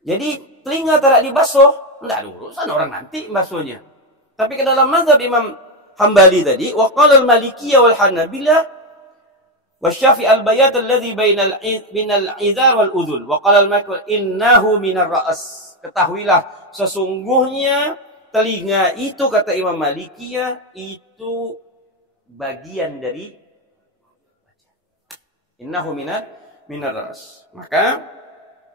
Jadi telinga tak dibasuh, enggak ada urusan orang nanti basuhnya. Tapi ke dalam mazhab Imam Hambali tadi, wa qala al-Malikiyah wal Hanabilah wasyafi al-bayat alladhi bainal izar wal udhul wa qala al-Maliki innahu minar ra's. Ketahuilah sesungguhnya telinga itu kata Imam Malikiyah itu bagian dari innahu minar ra's. Maka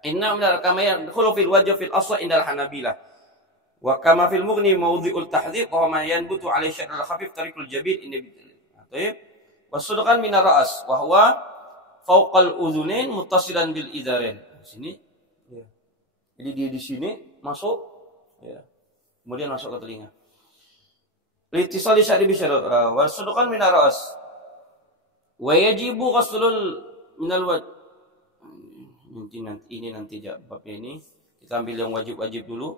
innahu minar kama yadkhulu fil wajh fil asl indal Hanabilah wa kama fil mughni mawdhi'ul tahdhib wa ma yanbutu 'alai syar'il khafif tariqul jabir inna bi'tayib. Wasudqan minar ra's wa huwa fawqal udhunain muttasilan bil idharain. Sini. Ya. Jadi dia di sini masuk ya. Kemudian masuk ke telinga. Litisali syari bi syarr wasudqan minar ra's. Wa yajibu ghuslul minal wajh. Nanti babnya ini. Kita ambil yang wajib-wajib dulu.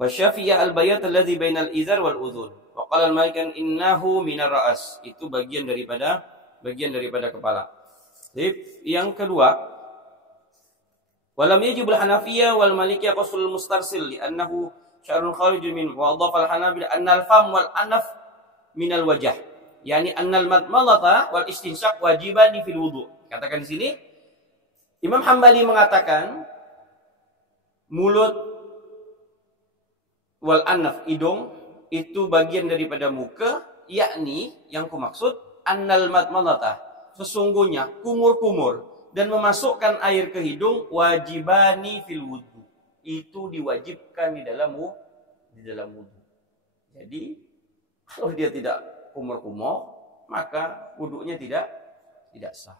Wasyafi'iyah al-bayat alladhi bainal izar wal udhun. Wa qala al-Maliki innahu minar ra's. Itu bagian daripada kepala. Jadi yang kedua, walam yajibul Hanafiyah wal Malikiyah qaslul mustarsil li'annahu sya'run kharijun min wa adhafa al-Hanabila anna al-fam wal anaf min al-wajh. Yani anna al-madmadata wal istinsyaq wajiban fil wudu. Katakan di sini Imam Hambali mengatakan mulut wal anaf hidung itu bagian daripada muka, yakni yang kumaksud annal madmadata, sesungguhnya kumur-kumur dan memasukkan air ke hidung wajibani fil wudu, itu diwajibkan di dalam wudu. Jadi kalau dia tidak kumur-kumur maka wudunya tidak sah.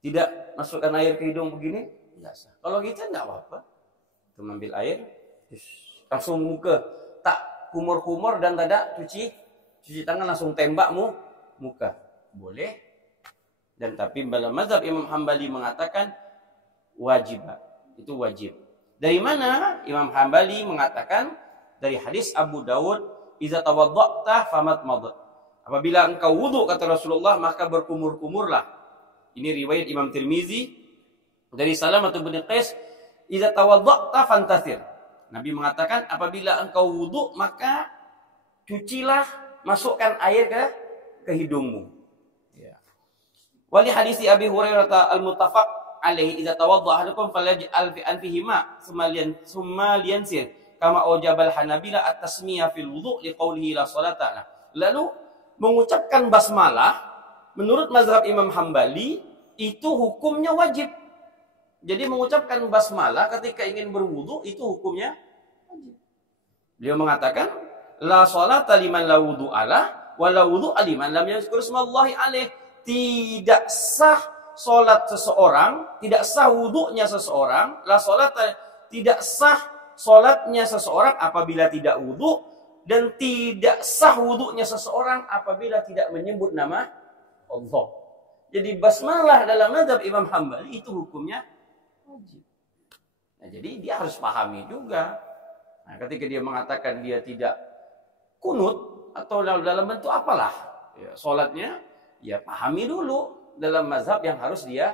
Tidak masukkan air ke hidung begini tidak sah. Kalau gitu enggak apa-apa. Itu mengambil air langsung muka, tak kumur-kumur dan tidak cuci tangan, langsung tembak muka. Boleh. Dan tapi dalam mazhab Imam Hambali mengatakan wajib. Itu wajib. Dari mana Imam Hambali mengatakan? Dari hadis Abu Dawud, "Iza tawadda'ta famatmadh." Apabila engkau wudu, kata Rasulullah, maka berkumur-kumurlah. Ini riwayat Imam Tirmizi dari Salamah bin Qais, "Iza tawadda'ta fantasir." Nabi mengatakan apabila engkau wudu maka cucilah, masukkan air ke hidungmu. Ya. Wali hadis Abi Hurairah al-muttafaq alaihi, "Idza tawaddaa ahadukum falyaj'al fi anfihi ma summa liyansir kama ujabal Hanabila at-tasmiyah fil wudu' liqaulihi la salata." Lalu mengucapkan basmalah menurut mazhab Imam Hambali itu hukumnya wajib. Jadi mengucapkan basmalah ketika ingin berwudu itu hukumnya wajib. Beliau mengatakan la salata liman la wudu'ala wa la wudu'a liman lam yazkur ismallahi alaih. Tidak sah salat seseorang, tidak sah wudunya seseorang, la salata, tidak sah salatnya seseorang apabila tidak wudu, dan tidak sah wudunya seseorang apabila tidak menyebut nama Allah. Jadi basmalah dalam mazhab Imam Hambali itu hukumnya wajib. Nah, jadi dia harus pahami juga. Nah, ketika dia mengatakan dia tidak kunut atau dalam bentuk apalah ya, sholatnya, ya pahami dulu dalam mazhab yang harus dia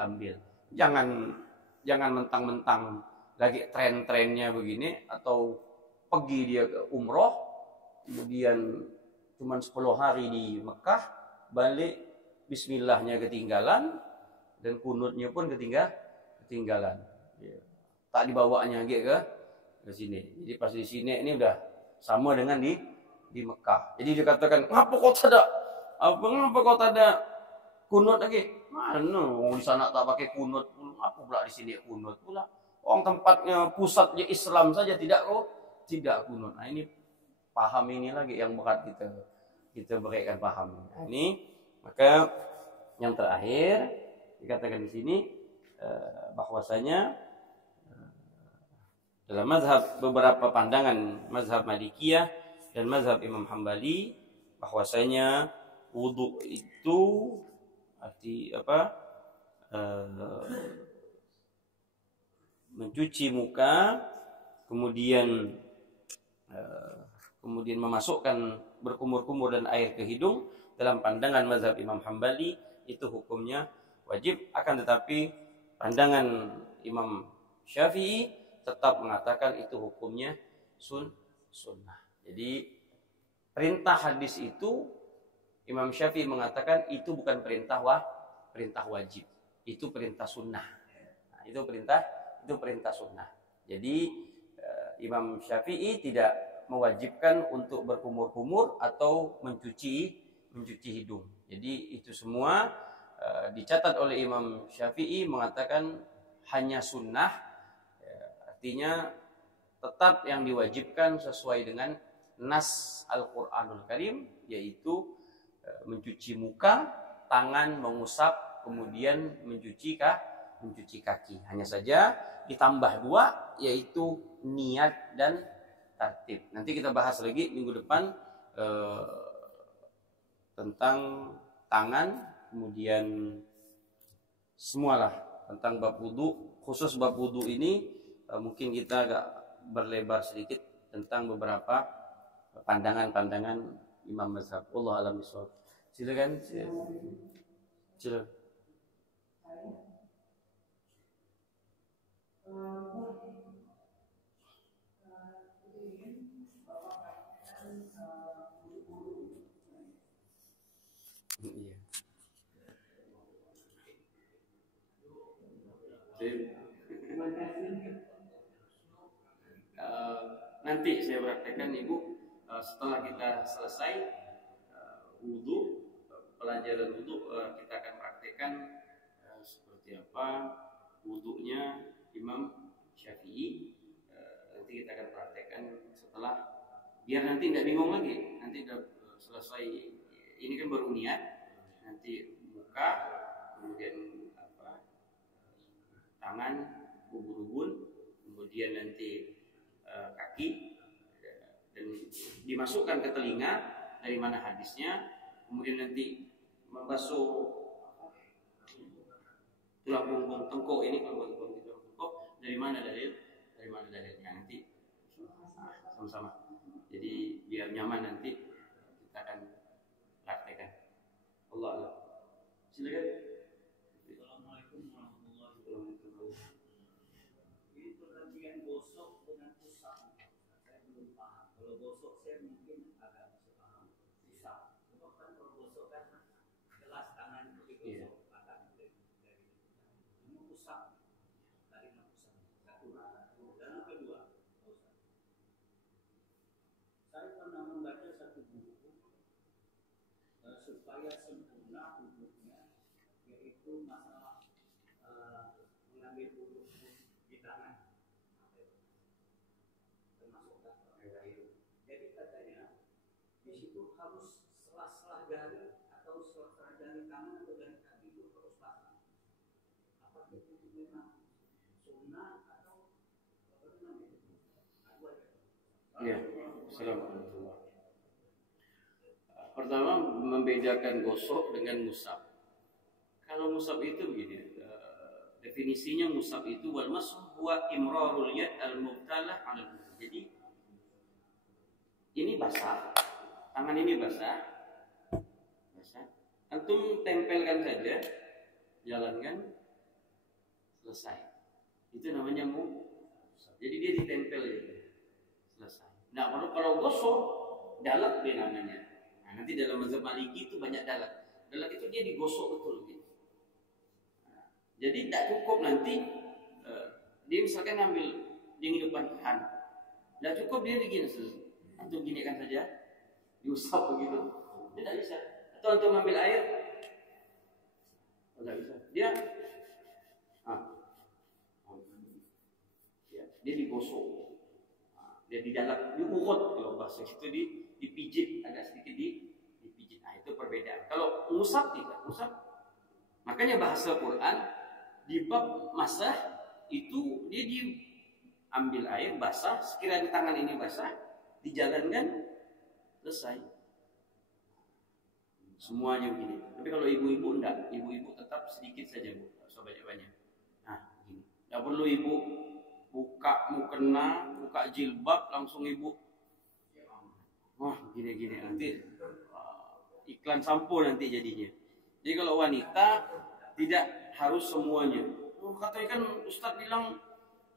ambil. Jangan mentang-mentang lagi tren-trennya begini, atau pergi dia ke umroh kemudian cuma 10 hari di Mekah, balik bismillahnya ketinggalan dan kunutnya pun ketinggalan. Ya. Tak dibawanya lagi ke sini. Jadi pas di sini ini udah sama dengan di Mekah. Jadi dikatakan, ngapa kau tak ada kunut lagi? Mana di sana tak pakai kunut, apa pula di sini kunut pula? Orang tempatnya pusatnya Islam saja tidak kunut. Nah, ini paham ini lagi yang berat kita berikan paham. Nah, ini maka yang terakhir dikatakan di sini bahwasanya dalam mazhab beberapa pandangan mazhab Malikiyah dan mazhab Imam Hambali bahwasanya wudu itu arti apa? Mencuci muka, kemudian memasukkan berkumur-kumur dan air ke hidung, dalam pandangan mazhab Imam Hambali itu hukumnya wajib. Akan tetapi pandangan Imam Syafi'i tetap mengatakan itu hukumnya sunnah. Jadi perintah hadis itu Imam Syafi'i mengatakan itu bukan perintah wajib, itu perintah sunnah. Nah, itu perintah sunnah. Jadi Imam Syafi'i tidak mewajibkan untuk berkumur-kumur atau mencuci hidung. Jadi itu semua dicatat oleh Imam Syafi'i mengatakan hanya sunnah, artinya tetap yang diwajibkan sesuai dengan nas Al-Qur'anul Karim, yaitu mencuci muka, tangan, mengusap, kemudian mencuci kaki. Hanya saja ditambah 2, yaitu niat dan tartib. Nanti kita bahas lagi minggu depan tentang tangan, kemudian semualah tentang bab wudu. Khusus bab wudu ini mungkin kita agak berlebar sedikit tentang beberapa pandangan-pandangan imam mazhab. Allah alam bisawab. Silakan. Nanti saya praktekkan Ibu setelah kita selesai wudhu, pelajaran wudhu, kita akan praktekkan seperti apa wudhunya Imam Syafi'i. Nanti kita akan praktekkan setelah, biar nanti nggak bingung lagi. Nanti udah selesai ini kan baru niat, nanti muka, kemudian tangan, ubun-ubun, kemudian nanti kaki, dan dimasukkan ke telinga dari mana hadisnya, kemudian nanti membasuh tulang punggung tengkuk ini, kalau tulang tengkuk dari mana dalilnya nanti sama-sama. Jadi biar nyaman nanti kita akan praktekkan. Allah Allah. Silakan. Assalamualaikum warahmatullahi wabarakatuh. Ini perhatian gosok dengan usap. Saya belum paham. Kalau gosok saya mungkin agak bisa paham. Usap. Sebabkan kalau gosok kan jelas tangan digosok, akan dari ini usap. Kalimat usap. Satu. Dan kedua, usap. Saya pernah membaca satu buku supaya sempurna wudhunya, yaitu masalah mengambil wudhu di tangan, termasuk air. Jadi katanya di situ harus sela-sela jari atau sela-sela jari tangan atau jari kaki itu harus basah. Apakah itu memang sunnah atau bagaimana? Ya, assalamualaikum. Pertama, membedakan gosok dengan musab. Kalau musab itu begini, definisinya musab itu wal mashu huwa imrarul yad al mubtalah 'ala al. Jadi ini basah, tangan ini basah. Antum tempelkan saja, jalankan, selesai. Itu namanya musab. Jadi dia ditempel gitu. Selesai. Nah, kalau gosok, dalak dia namanya. Nanti dalam mazhab Maliki itu banyak dalak. Dalak itu dia digosok betul gitu. Nah, jadi tidak cukup nanti dia misalkan ambil di depan hand. Tidak cukup dia begini, antum ginikan saja, diusap begitu. Tidak bisa. Atau antum ambil air, tidak bisa. Dia digosok. Dia didalak, diurut kalau bahasa itu dipijit agak sedikit dipijit. Nah, itu perbedaan. Kalau musab tidak, musab. Makanya bahasa Quran di bab masah itu dia diambil air basah, sekiranya tangan ini basah, dijalankan, selesai. Semuanya begini. Tapi kalau ibu-ibu enggak, ibu-ibu tetap sedikit saja, Bu, enggak usah banyak-banyak. Nah, begini. Enggak perlu ibu buka mukena, buka jilbab langsung ibu. Wah, gini-gini nanti iklan sampo nanti jadinya. Jadi kalau wanita tidak harus semuanya. Katanya kan Ustadz bilang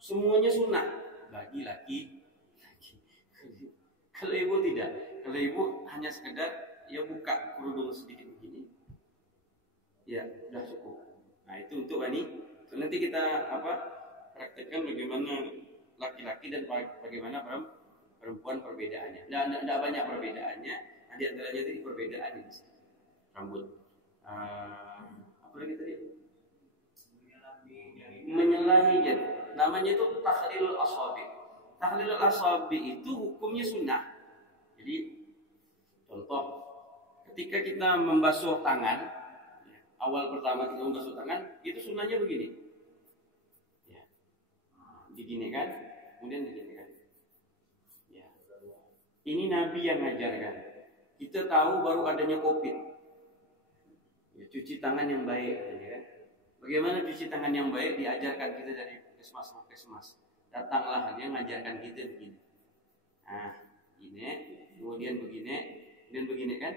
semuanya sunnah bagi laki. Kalau ibu tidak, kalau ibu hanya sekedar ya buka kerudung sedikit begini, ya udah cukup. Nah itu untuk wanita. Nanti kita praktekkan bagaimana laki-laki dan bagaimana perempuan perbedaannya. Tidak banyak perbedaannya. Di antaranya tadi perbedaan ini. Rambut. Apa lagi tadi? Menyalahi jari. Namanya itu tahlilul asabi. Tahlilul asabi itu hukumnya sunnah. Jadi contoh, ketika kita membasuh tangan, awal pertama kita membasuh tangan, itu sunnahnya begini. Ya. Begini kan, kemudian begini kan. Ya. Ini Nabi yang ngajarkan. Kita tahu baru adanya COVID. Ya, cuci tangan yang baik, ya kan? Bagaimana cuci tangan yang baik diajarkan kita dari puskesmas. Datanglah dia ngajarkan kita begini. Nah, ini, kemudian begini, kemudian begini kan?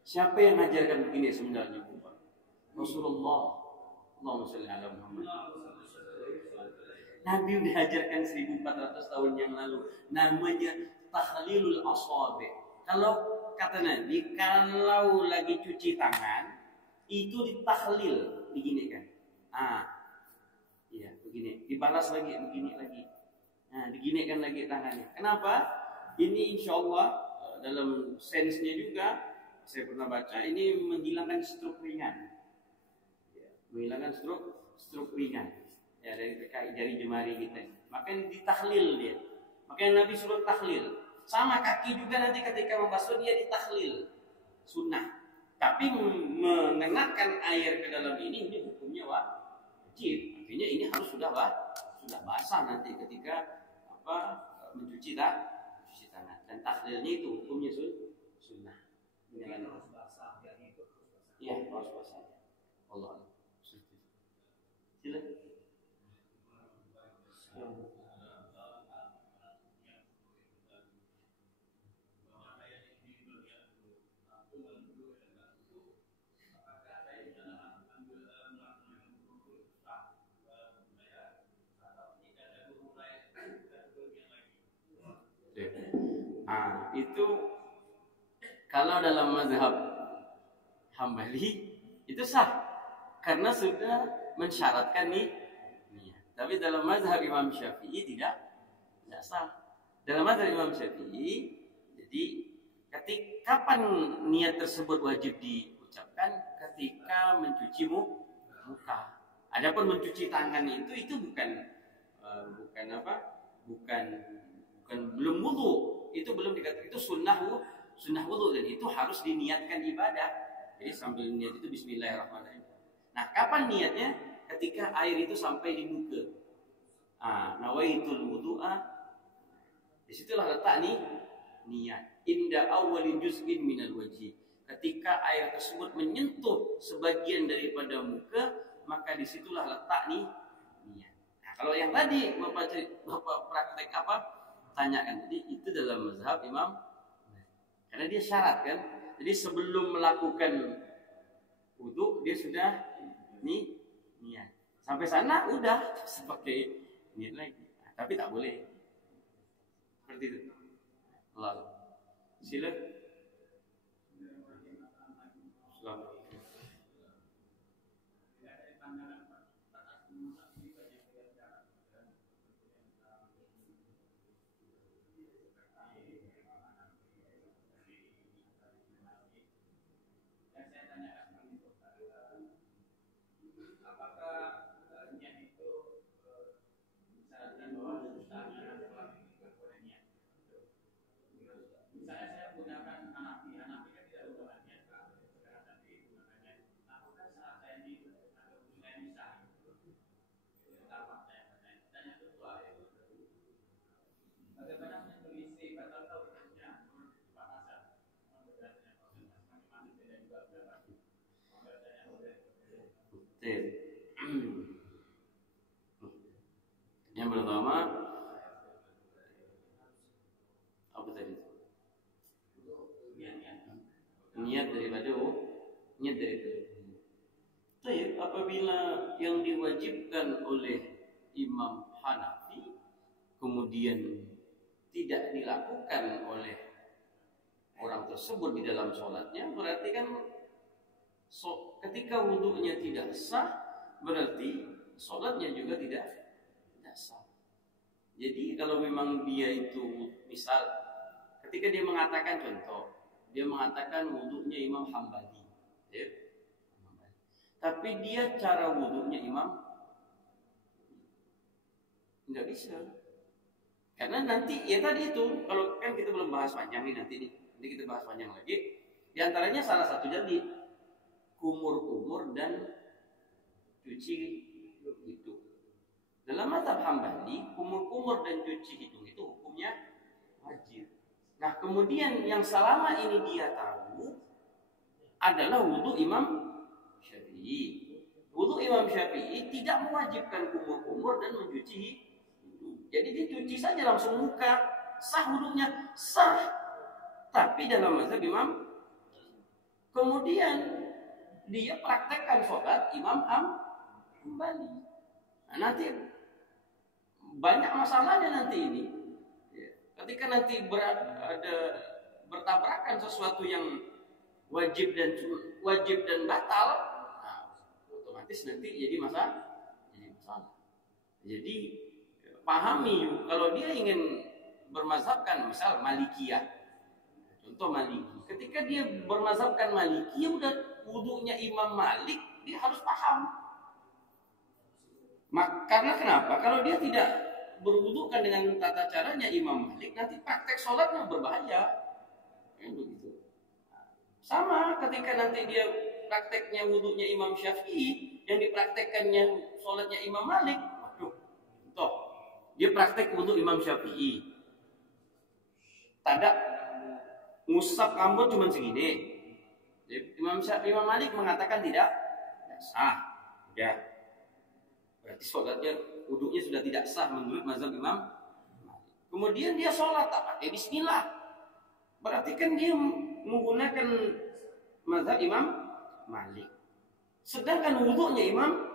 Siapa yang ngajarkan begini sebenarnya, Bapak? Rasulullah. Allahumma shalli ala Muhammad. Nabi diajarkan 1400 tahun yang lalu. Namanya tahlilul asabi. Kalau kata Nabi, kalau lagi cuci tangan itu ditahlil, begini kan. Ya. dibalas lagi, begini lagi. Nah, diginikan lagi tangannya. Kenapa? Ini insya Allah dalam sensenya juga saya pernah baca, ini menghilangkan stroke ringan. Menghilangkan stroke ringan. Ya, dari jemari kita. Makanya ditahlil dia. Makanya Nabi suruh tahlil. Sama kaki juga nanti ketika membasuh dia ditahlil. Sunnah. Tapi mengenakan air ke dalam ini hukumnya wajib. Artinya ini harus sudah basah nanti ketika mencuci tangan. Dan tahlilnya itu hukumnya sunnah. Ini harus basah. Iya, harus basah. Allah. Silakan. Nah, itu kalau dalam mazhab Hambali itu sah karena sudah mensyaratkan niat. Tapi dalam mazhab Imam Syafi'i tidak sah. Dalam mazhab Imam Syafi'i, jadi kapan niat tersebut wajib diucapkan? Ketika mencuci muka. Adapun mencuci tangan itu bukan belum wudu. Itu belum dikatakan, itu sunnah wudu dan itu harus diniatkan ibadah. Jadi sambil niat itu bismillahirrahmanirrahim. Nah, kapan niatnya? Ketika air itu sampai di muka. Nawaitul wudu'a. Disitulah letak niat. Inda awwali juz'in minal wajhi. Ketika air tersebut menyentuh sebagian daripada muka, maka disitulah letak niat. Nah, kalau yang tadi Bapak praktek tanyakan tadi, itu dalam mazhab Imam, karena dia syarat kan. Jadi sebelum melakukan wudu dia sudah niat. Sampai sana udah sebagai niat lagi. Nah, tapi tak boleh seperti itu. Lalu sila. Yang pertama apa tadi? Niat daripada Baik, apabila yang diwajibkan oleh Imam Hanafi kemudian tidak dilakukan oleh orang tersebut di dalam sholatnya, berarti kan ketika wudhunya tidak sah, berarti sholatnya juga tidak sah. Jadi kalau memang dia itu, misal ketika dia mengatakan, contoh, dia mengatakan wudhunya Imam Hambali, ya? Tapi dia cara wudhunya Imam nggak bisa, karena nanti ya tadi itu, kalau kan kita belum bahas panjang nih, nanti kita bahas panjang lagi. Di antaranya salah satu jadi kumur-kumur dan cuci hidung. Dalam mazhab Hambali, kumur-kumur dan cuci hidung itu hukumnya wajib. Nah, kemudian yang selama ini dia tahu adalah wudhu Imam Syafi'i. Wudhu Imam Syafi'i tidak mewajibkan kumur-kumur dan mencuci hidung. Jadi dicuci saja langsung muka, sah wudhunya, sah. Tapi dalam mazhab Imam, kemudian dia praktekkan sholat Imam Hambali. Nah, nanti banyak masalahnya nanti ini. Ketika nanti ada bertabrakan sesuatu yang wajib dan batal, nah, otomatis nanti jadi masalah. Jadi pahami kalau dia ingin bermazhabkan misal Malikiyah, contoh Maliki, ketika dia bermazhabkan Maliki, udah wudunya Imam Malik, dia harus paham. Karena kenapa? Kalau dia tidak berwudukan dengan tata caranya Imam Malik, nanti praktek sholatnya berbahaya. Begitu. Sama ketika nanti dia prakteknya wudunya Imam Syafi'i, yang dipraktekkannya sholatnya Imam Malik, waduh, toh dia praktek wudu Imam Syafi'i, tadak ngusap rambut cuma segini. Imam Malik mengatakan tidak sah, ya. Berarti sholatnya, wudunya sudah tidak sah menurut mazhab Imam Malik. Kemudian dia sholat tak pakai bismillah, berarti kan dia menggunakan mazhab Imam Malik. Sedangkan wudunya Imam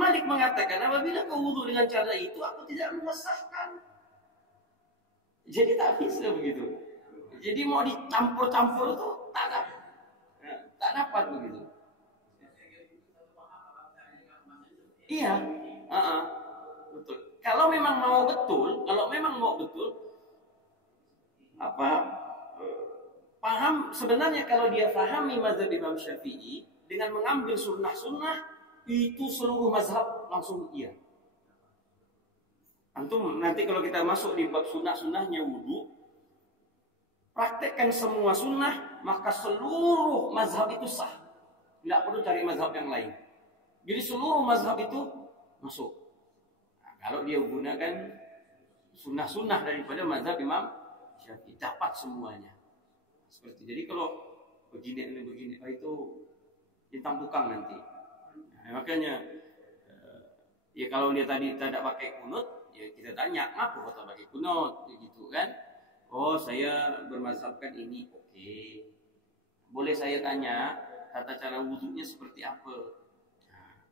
Malik mengatakan, apabila kau wudu dengan cara itu, aku tidak mengesahkan. Jadi tak bisa begitu. Jadi mau dicampur-campur itu tak dapat begitu. Iya, betul. Kalau memang mau betul, paham sebenarnya kalau dia pahami mazhab Imam Syafi'i dengan mengambil sunnah-sunnah itu seluruh mazhab langsung iya. Antum nanti kalau kita masuk di bab sunnah-sunnahnya wudu, praktekkan semua sunnah, maka seluruh mazhab itu sah. Tidak perlu cari mazhab yang lain. Jadi seluruh mazhab itu masuk. Nah, kalau dia gunakan sunnah-sunnah daripada mazhab Imam Syafi'i, dapat semuanya. Seperti jadi kalau begini, itu bintang tukang nanti. Nah, makanya ya kalau dia tadi tidak pakai kunut, ya kita tanya, ngapa kau tak pakai kunut, gitu kan? Oh, saya bermazhabkan ini, oke. Boleh saya tanya tata cara wudhunya seperti apa?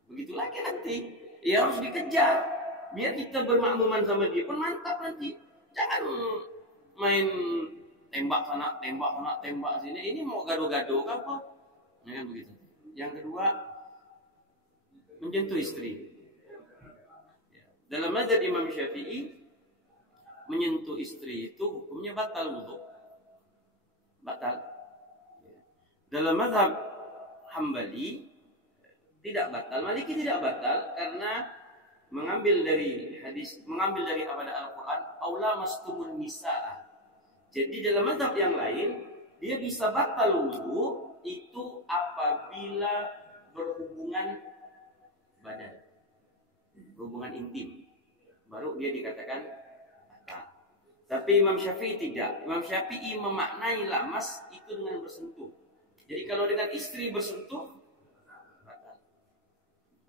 Begitu lagi nanti, ya harus dikejar biar kita bermakmuman sama dia pun mantap nanti. Jangan main tembak sana, tembak sini. Ini mau gado-gado apa? Ya kan begitu. Yang kedua, menyentuh istri. Dalam mazhab Imam Syafi'i, menyentuh istri itu hukumnya batal wudhu. Batal. Dalam mazhab Hambali tidak batal, Maliki tidak batal karena mengambil dari Al-Quran, aula mastumul nisaa. Jadi dalam mazhab yang lain, dia bisa batal wudu itu apabila berhubungan badan, berhubungan intim, baru dia dikatakan batal. Tapi Imam Syafi'i tidak. Imam Syafi'i memaknai lamas itu dengan bersentuh. Jadi kalau dengan istri bersentuh,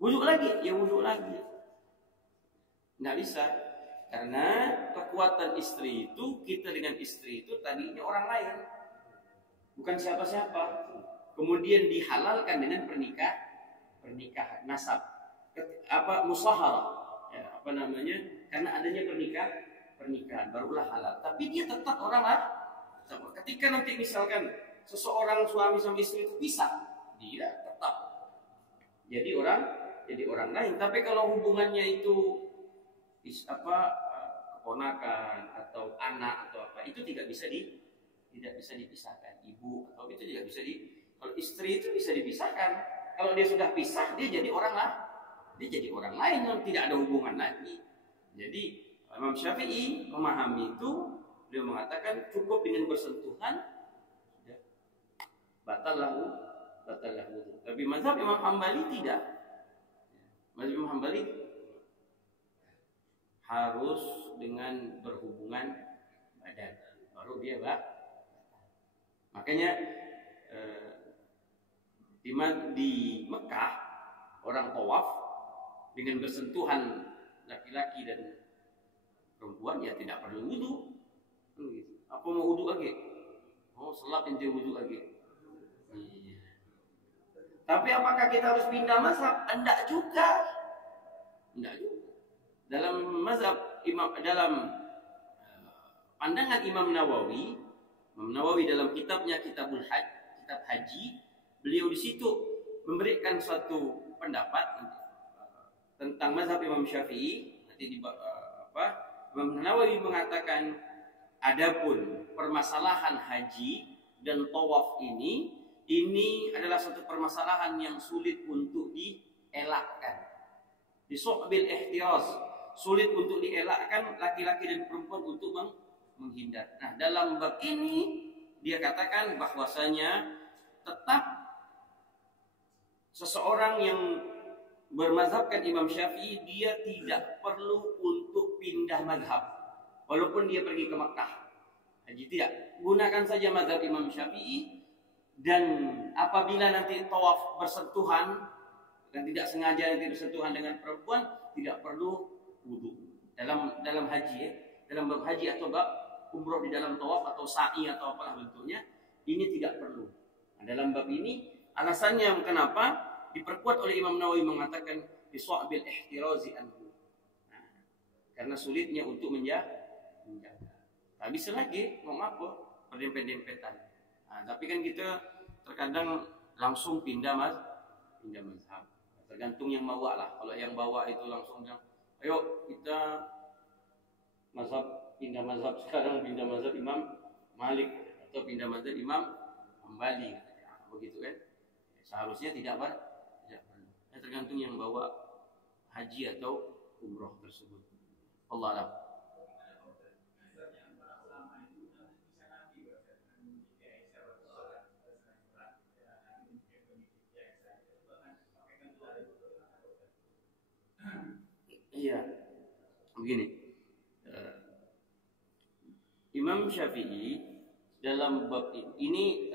wudhu lagi, ya wudhu lagi. Nggak bisa. Karena kekuatan istri itu, kita dengan istri itu tadinya orang lain. Bukan siapa-siapa. Kemudian dihalalkan dengan pernikahan nasab. Musaharah. Ya, karena adanya pernikahan barulah halal. Tapi dia tetap orang lah. Ketika nanti misalkan seseorang suami sama istri itu pisah, dia tetap jadi orang lain. Tapi kalau hubungannya itu keponakan atau anak atau apa, itu tidak bisa dipisahkan. Ibu atau itu tidak bisa kalau istri itu bisa dipisahkan. Kalau dia sudah pisah, dia jadi orang lain yang tidak ada hubungan lagi. Jadi Imam Syafi'i memahami itu, dia mengatakan cukup dengan bersentuhan batal wudu. Tapi mazhab Imam Hambali tidak. Mazhab Imam Hambali harus dengan berhubungan badan, baru dia makanya di Mekah orang tawaf dengan bersentuhan laki-laki dan perempuan ya tidak perlu wudu. Apa mau wudu lagi? Oh, salat ente wudu lagi. Tapi apakah kita harus pindah mazhab? Enggak juga. Dalam pandangan Imam Nawawi dalam kitabnya kitab haji, beliau di situ memberikan suatu pendapat tentang mazhab Imam Syafi'i, nanti Imam Nawawi mengatakan adapun permasalahan haji dan tawaf ini adalah satu permasalahan yang sulit untuk dielakkan. Disu'bil ihtiraz, sulit untuk dielakkan laki-laki dan perempuan untuk menghindar. Nah, dalam bab ini dia katakan bahwasanya tetap seseorang yang bermazhabkan Imam Syafi'i dia tidak perlu untuk pindah mazhab walaupun dia pergi ke Makkah. Haji tidak, gunakan saja mazhab Imam Syafi'i, dan apabila nanti tawaf bersentuhan dan tidak sengaja nanti bersentuhan dengan perempuan tidak perlu wudu. Dalam haji dalam bab haji atau bab umroh di dalam tawaf atau sa'i atau apalah bentuknya, ini tidak perlu. Nah, dalam bab ini alasannya kenapa diperkuat oleh Imam Nawawi mengatakan bisu'bil ihtirazi anhu. Nah, karena sulitnya untuk menjaga. Tak bisa lagi mau apa berdempet-dempetan. Nah, tapi kan kita terkadang langsung pindah mazhab. Tergantung yang bawa lah. Kalau yang bawa itu langsung bilang, ayo kita pindah mazhab sekarang, pindah mazhab Imam Malik atau pindah mazhab Imam Hambali, begitu kan? Seharusnya tidak perlu. Tergantung yang bawa haji atau umroh tersebut. Allah a'lam. Iya, begini. Imam Syafi'i dalam bab ini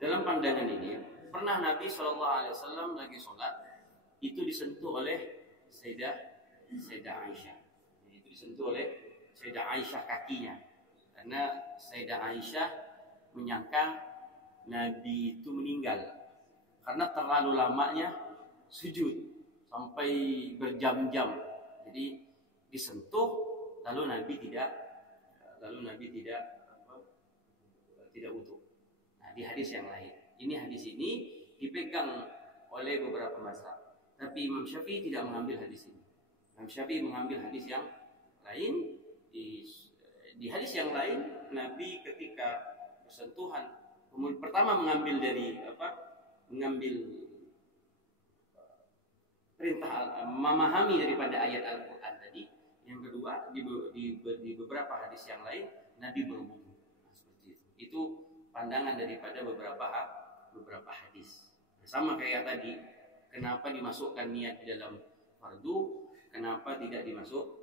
dalam pandangan ini pernah Nabi SAW lagi sholat itu disentuh oleh Sayyidah Aisyah. Itu disentuh oleh Sayyidah Aisyah kakinya, karena Sayyidah Aisyah menyangka Nabi itu meninggal karena terlalu lamanya sujud sampai berjam-jam. Jadi disentuh lalu Nabi tidak wudu. Nah, di hadis yang lain, ini hadis ini dipegang oleh beberapa mazhab, tapi Imam Syafi'i tidak mengambil hadis ini. Imam Syafi'i mengambil hadis yang lain. Di hadis yang lain Nabi ketika bersentuhan pertama mengambil perintah memahami daripada ayat Al-Quran tadi. Yang kedua di beberapa hadis yang lain Nabi berwudu. Nah, seperti itu. Itu pandangan daripada beberapa hadis. Sama kayak tadi, kenapa dimasukkan niat di dalam fardu, kenapa tidak dimasukkan.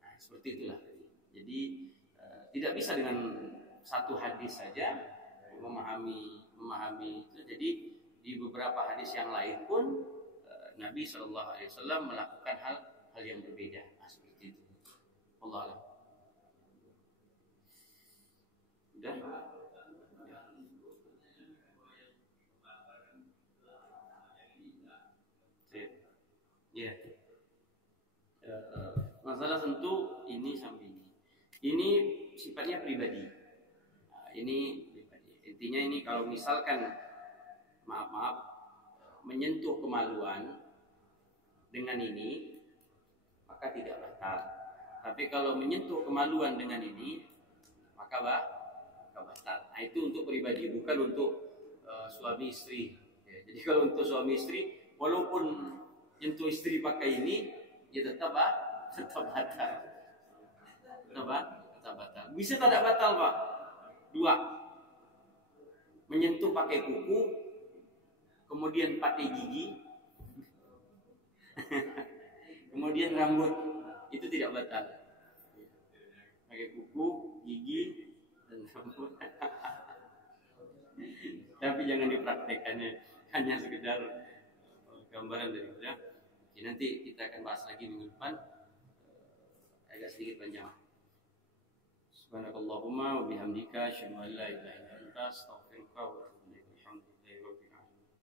Nah, seperti itulah tadi. Jadi tidak bisa dengan satu hadis saja memahami itu. Jadi di beberapa hadis yang lain pun Nabi SAW melakukan hal yang berbeda. Nah, seperti itu. Allah a'lam. Sudah? Ya. Masalah sentuh ini sampai ini. Ini sifatnya pribadi. Nah, ini pribadi. Intinya ini kalau misalkan maaf menyentuh kemaluan dengan ini maka tidak batal. Tapi kalau menyentuh kemaluan dengan ini maka batal. Nah, itu untuk pribadi, bukan untuk suami istri. Ya, jadi kalau untuk suami istri, walaupun nyentuh istri pakai ini, ya tetap batal. Tetap batal. Bisa tidak batal, Pak? Dua. Menyentuh pakai kuku, kemudian pakai gigi, kemudian rambut, itu tidak batal. Pakai kuku, gigi, dan rambut. Tapi jangan dipraktekannya, hanya sekedar gambaran daripada. Nanti kita akan bahas lagi minggu depan, agak sedikit panjang. Subhanakallahumma wa bihamdika asyhadu an la ilaha illa anta astaghfiruka wa